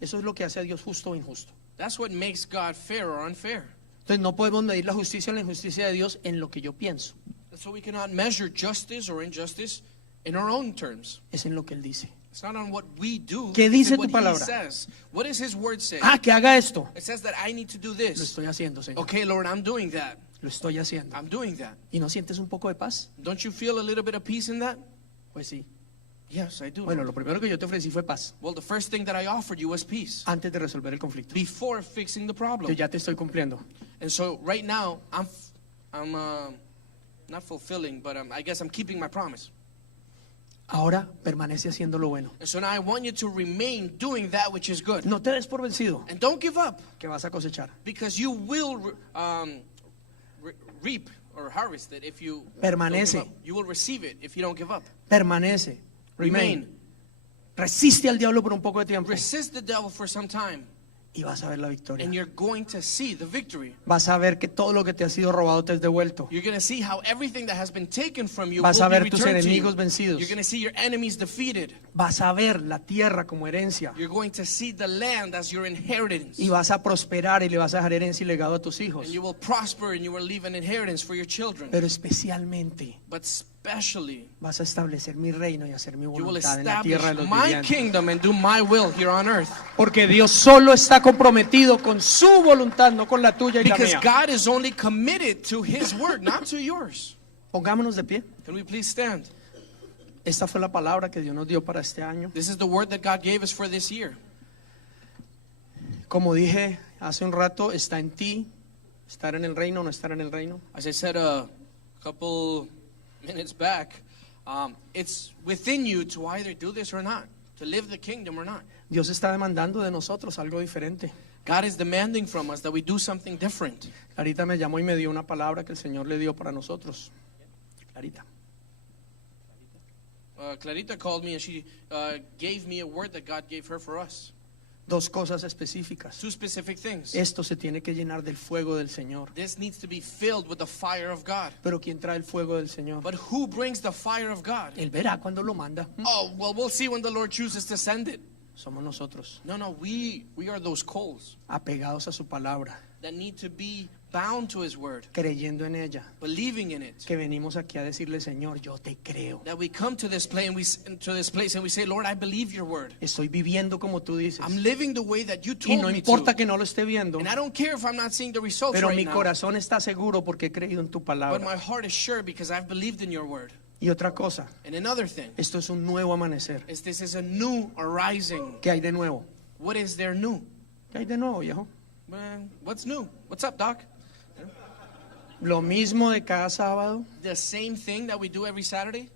Eso es lo que hace a Dios justo o injusto. That's what makes God fair or unfair. Entonces no podemos medir la justicia o la injusticia de Dios en lo que yo pienso. And so we cannot measure justice or injustice in our own terms. Es en lo que Él dice. It's not on what we do. ¿Qué it's dice in tu what palabra? He says. What does His word say? Que haga esto. It says that I need to do Lo this. estoy haciendo, Señor. Okay, Lord, I'm doing that. Lo estoy haciendo. I'm doing that. ¿Y no sientes un poco de paz? Don't you feel a little bit of peace in that? Pues sí. Yes, I do. Bueno, Lord. lo primero que yo te ofrecí fue paz Well, the first thing that I offered you was peace antes de resolver el conflicto. before fixing the Yo problem. ya te estoy cumpliendo. And so right now, I'm not fulfilling, but I guess I'm keeping my promise. Ahora permanece haciendo lo bueno. And so now I want you to remain doing that which is good. No te des por vencido, And don't give up, que vas a cosechar. because you will reap or harvest it if you Permanece. don't give up. You will receive it if you don't give up. Permanece. Remain. Resiste al diablo por un poco de tiempo Resist the devil for some time, y vas a ver la victoria. and you're going to see the victory. Vas a ver que todo lo que te ha sido robado te es devuelto. You're going to see how everything that has been taken from you Vas will a be ver tus returned to you. enemigos vencidos. You're going to see your enemies defeated. Vas a ver la tierra como herencia You're going to see the land as your inheritance. y vas a prosperar y le vas a dejar herencia y legado a tus hijos. And you will prosper and you will leave an inheritance for your children. Pero especialmente But especially, vas a establecer mi reino y hacer mi you will voluntad en la tierra de establish los my vivientes. kingdom and do my will here on earth. Porque Dios solo está comprometido con su voluntad, no con la tuya y la Because mía. God is only committed to His word, not to yours. Pongámonos de pie. Can we please stand? Esta fue la palabra que Dios nos dio para este año. This is the word that God gave us for this year. Como dije hace un rato, está en ti estar en el reino o no estar en el reino. As I said a couple minutes back, it's within you to either do this or not, to live the kingdom or not. Dios está demandando de nosotros algo diferente. God is demanding from us that we do something different. Clarita me llamó y me dio una palabra que el Señor le dio para nosotros. Clarita. Clarita called me and she gave me a word that God gave her for us. Dos cosas específicas. Two specific things. Esto se tiene que llenar del fuego del Señor. This needs to be filled with the fire of God. Pero ¿quién trae el fuego del Señor? But who brings the fire of God? Él verá cuando lo manda. Oh, well, we'll see when the Lord chooses to send it. Somos nosotros, No, we are those coals apegados a su palabra, that need to be bound to His word, creyendo en ella, believing in it. que venimos aquí a decirle, Señor, yo te creo. That we come to this place and we say, Lord, I believe your word. Estoy viviendo como tú dices. I'm living the way that you Y told no me importa to. que no lo esté viendo, And I don't care if I'm not seeing the results pero right mi now. corazón está seguro porque he creído en tu But palabra. my heart is sure because I've believed in your word. Y otra cosa, And another thing esto es un nuevo amanecer. is this is a new arising. ¿Qué hay de nuevo? What is there new? ¿Qué hay de nuevo, viejo? Man, what's new? What's up, Doc? Lo mismo de cada sábado. The same thing that we do every Saturday?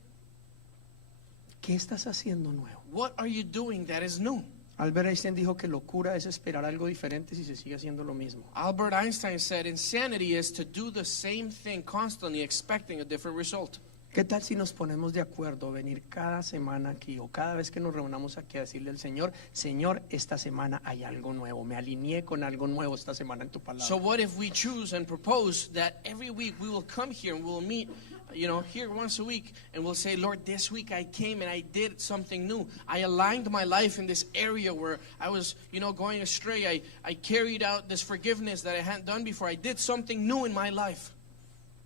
¿Qué estás haciendo nuevo? What are you doing that is new? Albert Einstein dijo que locura es esperar algo diferente si se sigue haciendo lo mismo. Albert Einstein said insanity is to do the same thing constantly expecting a different result. ¿Qué tal si nos ponemos de acuerdo a venir cada semana aquí o cada vez que nos reunamos aquí a decirle al Señor, Señor, esta semana hay algo nuevo, me alineé con algo nuevo esta semana en tu palabra? So what if we choose and propose that every week we will come here and we'll meet, here once a week, and we'll say, Lord, this week I came and I did something new. I aligned my life in this area where I was, going astray. I carried out this forgiveness that I hadn't done before. I did something new in my life.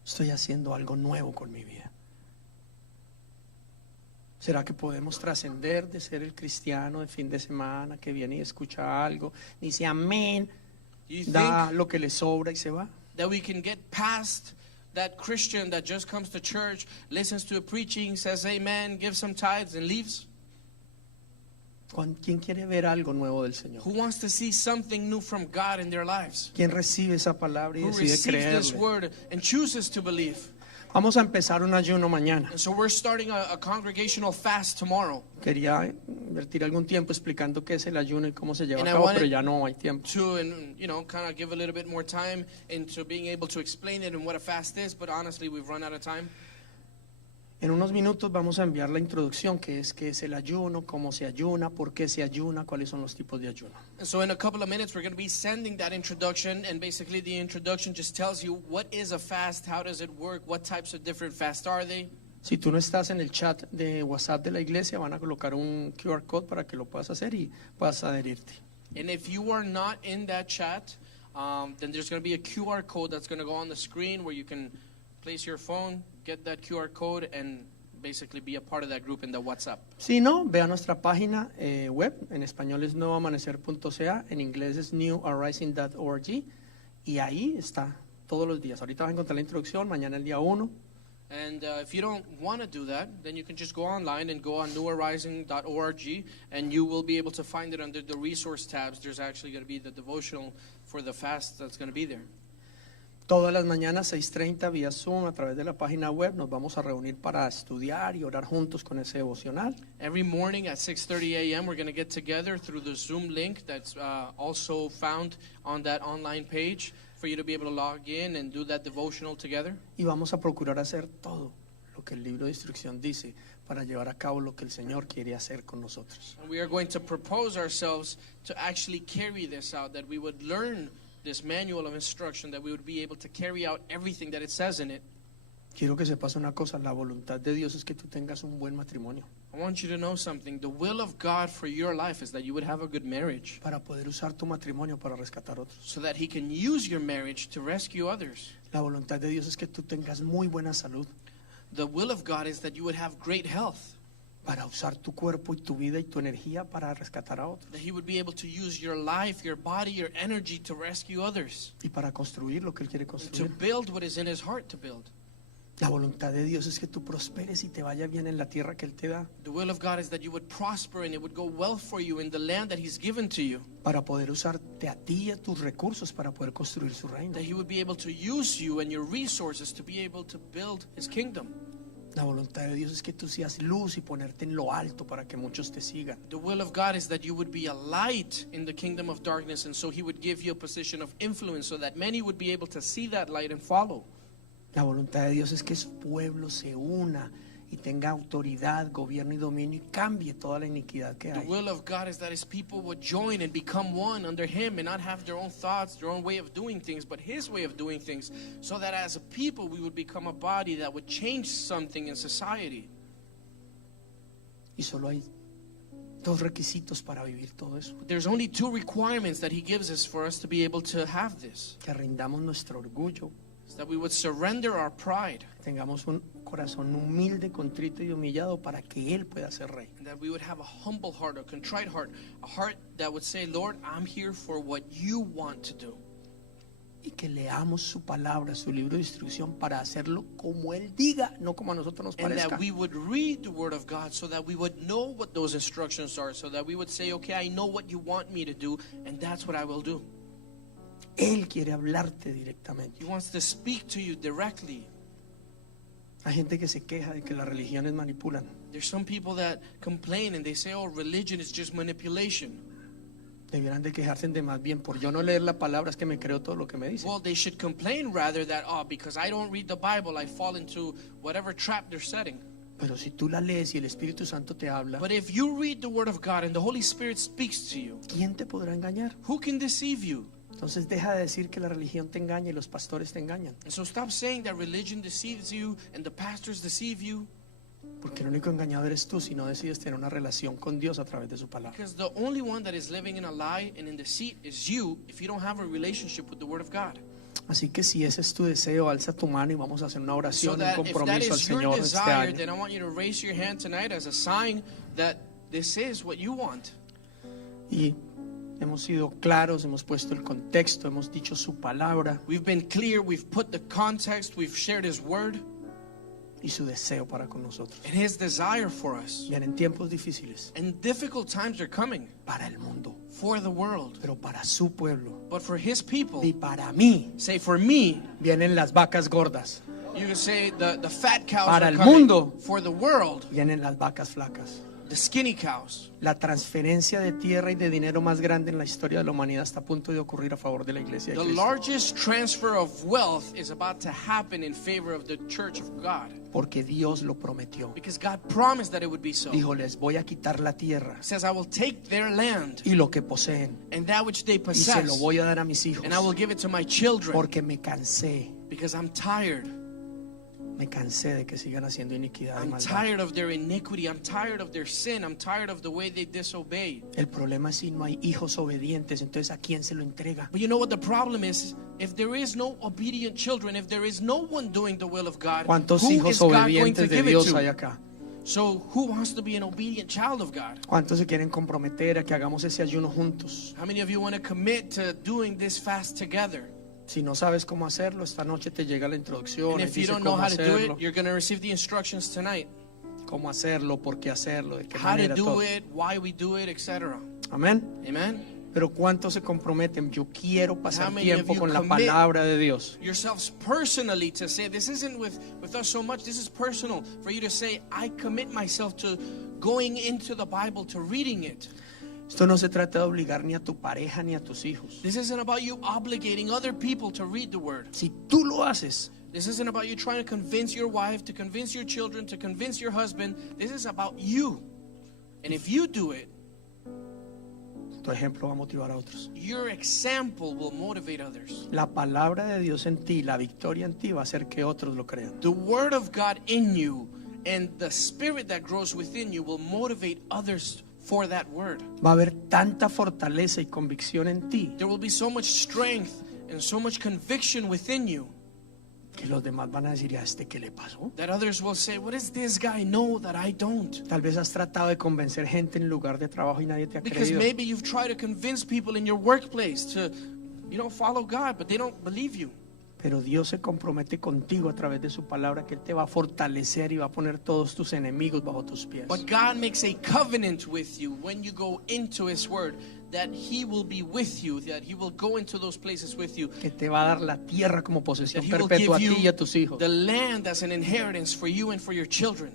Estoy haciendo algo nuevo con mi vida. ¿Será que podemos trascender de ser el cristiano de fin de semana que viene y escucha algo, dice amén, Do you da think lo que le sobra y se va? that we can get past that Christian that just comes to church, listens to a preaching, says amen, gives some tithes and leaves? ¿Quién quiere ver algo nuevo del Señor? Who wants to see something new from God in their lives? ¿Quién recibe esa palabra y Who decide receives this creerle? word and chooses to believe? Vamos a empezar un ayuno mañana. And so we're starting a congregational fast tomorrow. Quería invertir algún tiempo explicando qué es el ayuno y cómo se lleva a And I cabo, wanted pero ya no hay tiempo. Kind of give a little bit more time into being able to explain it and what a fast is, but honestly, we've run out of time. En unos minutos vamos a enviar la introducción, que es qué es el ayuno, cómo se ayuna, por qué se ayuna, cuáles son los tipos de ayuno. And so in a couple of minutes, we're going to be sending that introduction, and basically the introduction just tells you what is a fast, how does it work, what types of different fasts are they. Si tú no estás en el chat de WhatsApp de la iglesia, van a colocar un QR code para que lo puedas hacer y puedas adherirte. And if you are not in that chat, then there's going to be a QR code that's going to go on the screen where you can place your phone, get that QR code, and basically be a part of that group in the WhatsApp. Si no, ve a nuestra página web, en español es nuevoamanecer.ca, en inglés es newarising.org, y ahí está todos los días. Ahorita vas a encontrar la introducción, mañana el día 1. And if you don't want to do that, then you can just go online and go on newarising.org, and you will be able to find it under the resource tabs. There's actually going to be the devotional for the fast that's going to be there. Todas las mañanas 6:30 vía Zoom a través de la página web nos vamos a reunir para estudiar y orar juntos con ese devocional. Every morning at 6:30 a.m. we're going to get together through the Zoom link that's also found on that online page for you to be able to log in and do that devotional together. Y vamos a procurar hacer todo lo que el libro de instrucción dice para llevar a cabo lo que el Señor quiere hacer con nosotros. And we are going to propose ourselves to actually carry this out, that we would learn this manual of instruction, that we would be able to carry out everything that it says in it. Quiero que sepas una cosa, la voluntad de Dios es que tú tengas un buen matrimonio I want you to know something. The will of God for your life is that you would have a good marriage, para poder usar tu matrimonio para rescatar otros. so that He can use your marriage to rescue others. La voluntad de Dios es que tú tengas muy buena salud The will of God is that you would have great health, para usar tu cuerpo y tu vida y tu energía para rescatar a otros that He would be able to use your life, your body, your energy to rescue others, y para construir lo que Él quiere to construir. build what is in His heart to build. La voluntad de Dios es que tú prosperes y te vaya bien en la tierra que Él te da The will of God is that you would prosper and it would go well for you in the land that He's given to you, para poder usarte a ti y a tus recursos para poder construir su reino. that He would be able to use you and your resources to be able to build His kingdom. La voluntad de Dios es que tú seas luz y ponerte en lo alto para que muchos te sigan. The will of God is that you would be a light in the kingdom of darkness, and so He would give you a position of influence so that many would be able to see that light and follow. La voluntad de Dios es que su pueblo se una y tenga autoridad, gobierno y dominio y cambie toda la iniquidad que The hay. will of God is that His people would join and become one under Him and not have their own thoughts, their own way of doing things, but His way of doing things, so that as a people we would become a body that would change something in society. Y solo hay dos requisitos para vivir todo eso. There's only two requirements that He gives us for us to be able to have this. Que rindamos nuestro orgullo, Is that we would surrender our pride, tengamos un corazón humilde, contrito y humillado para que Él pueda ser rey. and that we would have a humble heart, a contrite heart, a heart that would say, Lord, I'm here for what you want to do. Y que leamos su palabra, su libro de instrucción para hacerlo como Él diga, no como a nosotros nos And parezca. that we would read the Word of God so that we would know what those instructions are, so that we would say, okay, I know what you want me to do, and that's what I will do. Él quiere hablarte directamente. He wants to speak to you directly. Hay gente que se queja de que las religiones manipulan. There's some people that complain and they say, oh, religion is just manipulation. Debieran de quejarse de más bien por yo no leer la palabra es que me creo todo lo que me dicen. Well, they should complain rather that, oh, because I don't read the Bible, I fall into whatever trap they're setting. Pero si tú la lees y el Espíritu Santo te habla, But if you read the Word of God and the Holy Spirit speaks to you, ¿quién te podrá engañar? who can deceive you? Entonces deja de decir que la religión te engaña y los pastores te engañan, And so stop saying that religion deceives you and the pastors deceive you, porque el único engañado eres tú si no decides tener una relación con Dios a través de su palabra. because the only one that is living in a lie and in deceit is you if you don't have a relationship with the Word of God. Así que si ese es tu deseo, alza tu mano y vamos a hacer una So oración, un that if that compromiso al is your Señor este desire, año. then I want you to raise your hand tonight as a sign that this is what you want. Y hemos sido claros, hemos puesto el contexto, hemos dicho su palabra We've been clear, we've put the context, we've shared His Word y su deseo para con nosotros. and His desire for us. Vienen tiempos difíciles And difficult times are coming para el mundo, for the world, pero para su pueblo but for His people, y para mí say for me, vienen las vacas gordas, you can say the fat cows Para are el coming. mundo. For the world, vienen las vacas flacas. the skinny cows. La transferencia de tierra y de dinero más grande en la historia de la humanidad está a punto de ocurrir a favor de la iglesia de The Cristo. largest transfer of wealth is about to happen in favor of the church of God, Porque Dios lo prometió. because God promised that it would be so. He Dijo, les voy a quitar la tierra says, I will take their land y lo que poseen and that which they y se lo possess, voy a dar a mis hijos. and I will give it to my children, Porque me cansé because I'm tired. Me cansé de que sigan haciendo iniquidad y I'm maldad. tired of their iniquity. I'm tired of their sin. I'm tired of the way they disobey. El problema es si no hay hijos obedientes, entonces ¿a quién se lo entrega? But you know what the problem is? If there is no obedient children, if there is no one doing the will of God, ¿Cuántos who hijos is God going to obedientes de give it Dios hay to? acá? So who wants to be an obedient child of God? ¿Cuántos se quieren comprometer a que hagamos ese ayuno juntos? How many of you want to commit to doing this fast together? Si no sabes cómo hacerlo, esta noche te llega la introducción. And y if you dice don't know cómo how to do hacerlo, it, you're going to receive the instructions tonight. cómo hacerlo, por qué hacerlo, de qué How to manera, do todo. it, why we do it, etc. Amén. Amen. Pero ¿cuántos se comprometen? Yo quiero pasar How many of tiempo you con la commit palabra de Dios. Yourselves personally to say, this isn't with us so much, this is personal. For you to say, I commit myself to going into the Bible, to reading it. Esto no se trata de obligar ni a tu pareja ni a tus hijos. This isn't about you obligating other people to read the Word. Si tú lo haces, This isn't about you trying to convince your wife, to convince your children, to convince your husband. This is about you. And if you do it, tu ejemplo va a motivar a otros. your example will motivate others. La palabra de Dios en ti, la victoria en ti va a hacer que otros lo crean. The Word of God in you and the Spirit that grows within you will motivate others for that Word. Va a haber tanta fortaleza y convicción en ti There will be so much strength and so much conviction within you que los demás van a decir, ¿a este qué le pasó? that others will say, what does this guy know that I don't? Tal vez has tratado de convencer gente en el lugar de trabajo y nadie te ha Because creído. maybe you've tried to convince people in your workplace to, follow God, but they don't believe you. Pero Dios se compromete contigo a través de su palabra que Él te va a fortalecer y va a poner todos tus enemigos bajo tus pies. But God makes a covenant with you when you go into His Word, that He will be with you, that He will go into those places with you, Que te va a dar la tierra como that posesión He will perpetua a give ti y you a tus hijos. the land as an inheritance for you and for your children.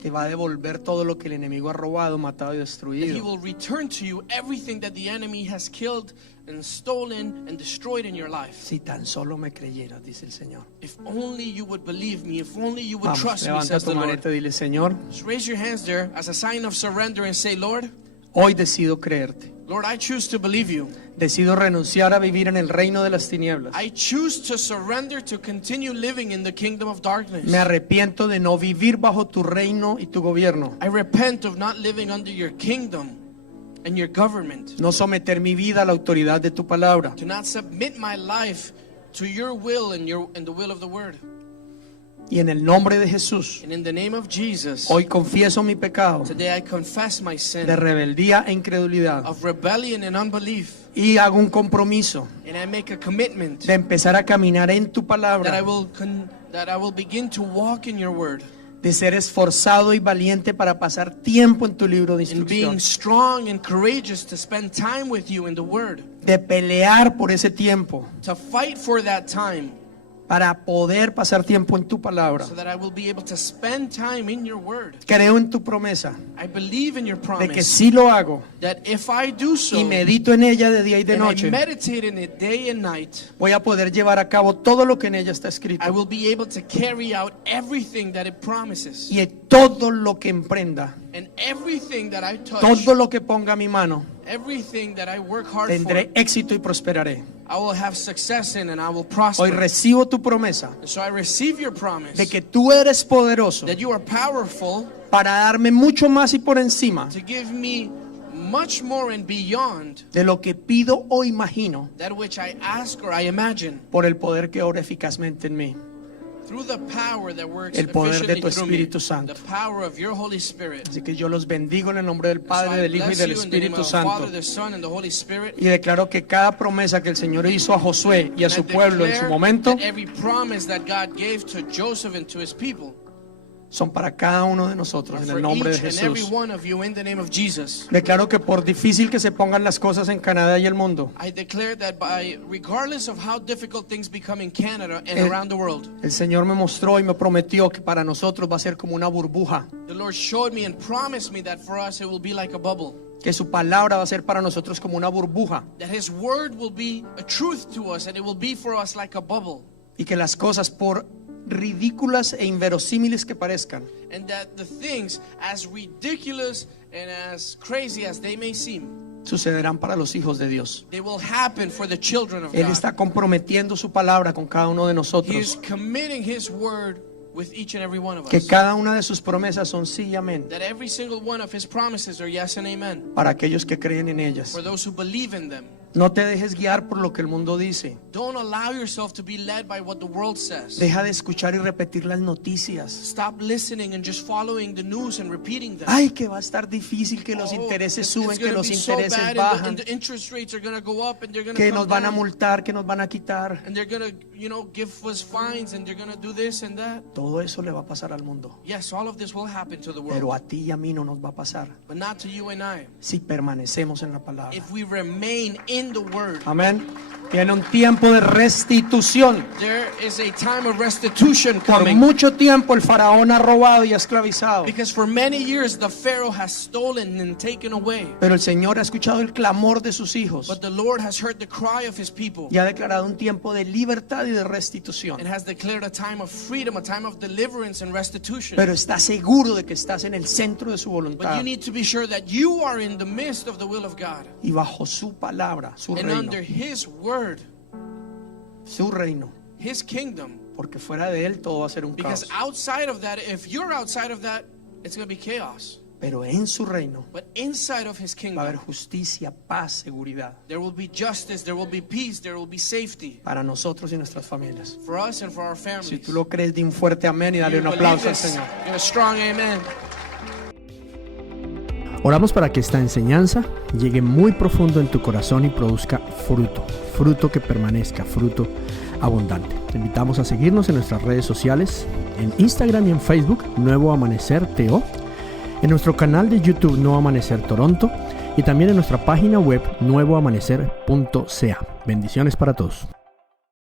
Te va a devolver todo lo que el enemigo ha robado, matado y That He destruido. will return to you everything that the enemy has killed and stolen and destroyed in your life. Si tan solo me creyeras, dice el Señor. If only you would believe me, if only you would Vamos, trust me, levanta says tu the Lord. manita y dile, Señor, Just raise your hands there as a sign of surrender and say, Lord, hoy decido creerte. Lord, I choose to believe you. Decido renunciar a vivir en el reino de las tinieblas. I choose to surrender to continue living in the kingdom of darkness. Me arrepiento de no vivir bajo tu reino y tu gobierno. I repent of not living under your kingdom and your government. No someter mi vida a la autoridad de tu palabra. To not submit my life to your will and the will of the word. Y en el nombre de Jesús, And in the name of Jesus, hoy confieso mi pecado today I confess my sin de rebeldía e incredulidad of rebellion and unbelief. y hago un compromiso And I make a commitment de empezar a caminar en tu that palabra, I will begin to walk in your word, de ser esforzado y valiente para pasar tiempo en tu libro de and being instrucción, strong and courageous to spend time with you in the word, de pelear por ese tiempo to fight for that time, para poder pasar tiempo en tu palabra. so that I will be able to spend time in your word. Creo en tu promesa I believe in your de que promise si lo hago that if I do so, y medito en ella de día y de and I noche, meditate in it day and night, voy a poder llevar a cabo todo lo que en ella está I escrito. will be able to carry out everything that it promises. Y todo lo que emprenda, And everything that I touch, todo lo que ponga mi mano, everything that I work hard tendré for, éxito y prosperaré. I will have success in and I will Hoy prosper. recibo tu promesa And so I receive your promise de que tú eres poderoso that you are powerful para darme mucho más y por encima to give me much more and beyond de lo que pido o imagino that which I ask or I imagine, por el poder que obra eficazmente en mí. through the power that works El poder de efficiently tu through me, Espíritu Santo. the power of your Holy Spirit. Así que yo los bendigo en el nombre del So Padre, I del Hijo y bless del you in the name Espíritu of the Father, Santo. the Son, and the Holy Spirit. Y declaro que cada promesa que el Señor hizo a Josué y a And su I pueblo en su declare momento that every promise that God gave to Joseph and to his people son para cada uno de nosotros are en for el nombre de each and every Jesús. one of you in the name of Jesus. Declaro que por difícil que se pongan las cosas en Canadá y el mundo, I declare that regardless of how difficult things become in Canada and El- around the world, el Señor me mostró y me prometió que para nosotros va a ser como una burbuja, the Lord showed me and promised me that for us it will be like a bubble. que su palabra va a ser para nosotros como una burbuja That His word will be a truth to us and it will be for us like a bubble. y que las cosas por ridículas e inverosímiles que parezcan, And that the things, as ridiculous and as crazy as they may seem, sucederán para los hijos de Dios. they will happen for the children of Él God. está comprometiendo su palabra con cada uno de He is nosotros, committing His word with each and every one of que us. cada una de sus promesas son sí y amén That every single one of His promises are yes and amen para aquellos que creen en ellas. for those who believe in them. No te dejes guiar por lo que el mundo dice. Don't allow yourself to be led by what the world says. Deja de escuchar y repetir las noticias. Stop listening and just following the news and repeating them. Ay, que va a estar difícil, que los Oh, intereses it's suben, que gonna los be so intereses bad, bajan, and the interest rates are going to go up and they're going to que come nos van a down, multar, que nos van a quitar. and they're going to, give us fines, and they're going to do this and that. Todo eso le va a pasar al mundo. Yes, all of this will happen to the world, Pero a ti y a mí no nos va a pasar but not to you and I. si permanecemos en la palabra. If we remain in the word, Amén. Viene un tiempo de restitución. there is a time of restitution Por coming. mucho tiempo el faraón ha robado y ha esclavizado. Because for many years the Pharaoh has stolen and taken away. Pero el Señor ha escuchado el clamor de sus hijos But the Lord has heard the cry of his people y ha declarado un tiempo de libertad y de restitución. and has declared a time of freedom, a time of deliverance and restitution. Pero está seguro de que estás en el centro de su But voluntad you need to be sure that you are in the midst of the will of God y bajo su palabra, su and reino, under his word, su reino. his kingdom. Porque fuera de él todo va a ser un Because caos. outside of that, if you're outside of that, it's going to be chaos. Pero en su reino But inside of his va a haber kingdom, justicia, paz, seguridad there will be justice, there will be peace, there will be safety para nosotros y nuestras familias. for us and for our Si families. tú lo crees, di un fuerte amén y dale un You aplauso al believe this? Señor. Give a strong amen. Oramos para que esta enseñanza llegue muy profundo en tu corazón y produzca fruto, fruto que permanezca, fruto abundante. Te invitamos a seguirnos en nuestras redes sociales, en Instagram y en Facebook, Nuevo Amanecer TO, en nuestro canal de YouTube Nuevo Amanecer Toronto y también en nuestra página web nuevoamanecer.ca. Bendiciones para todos.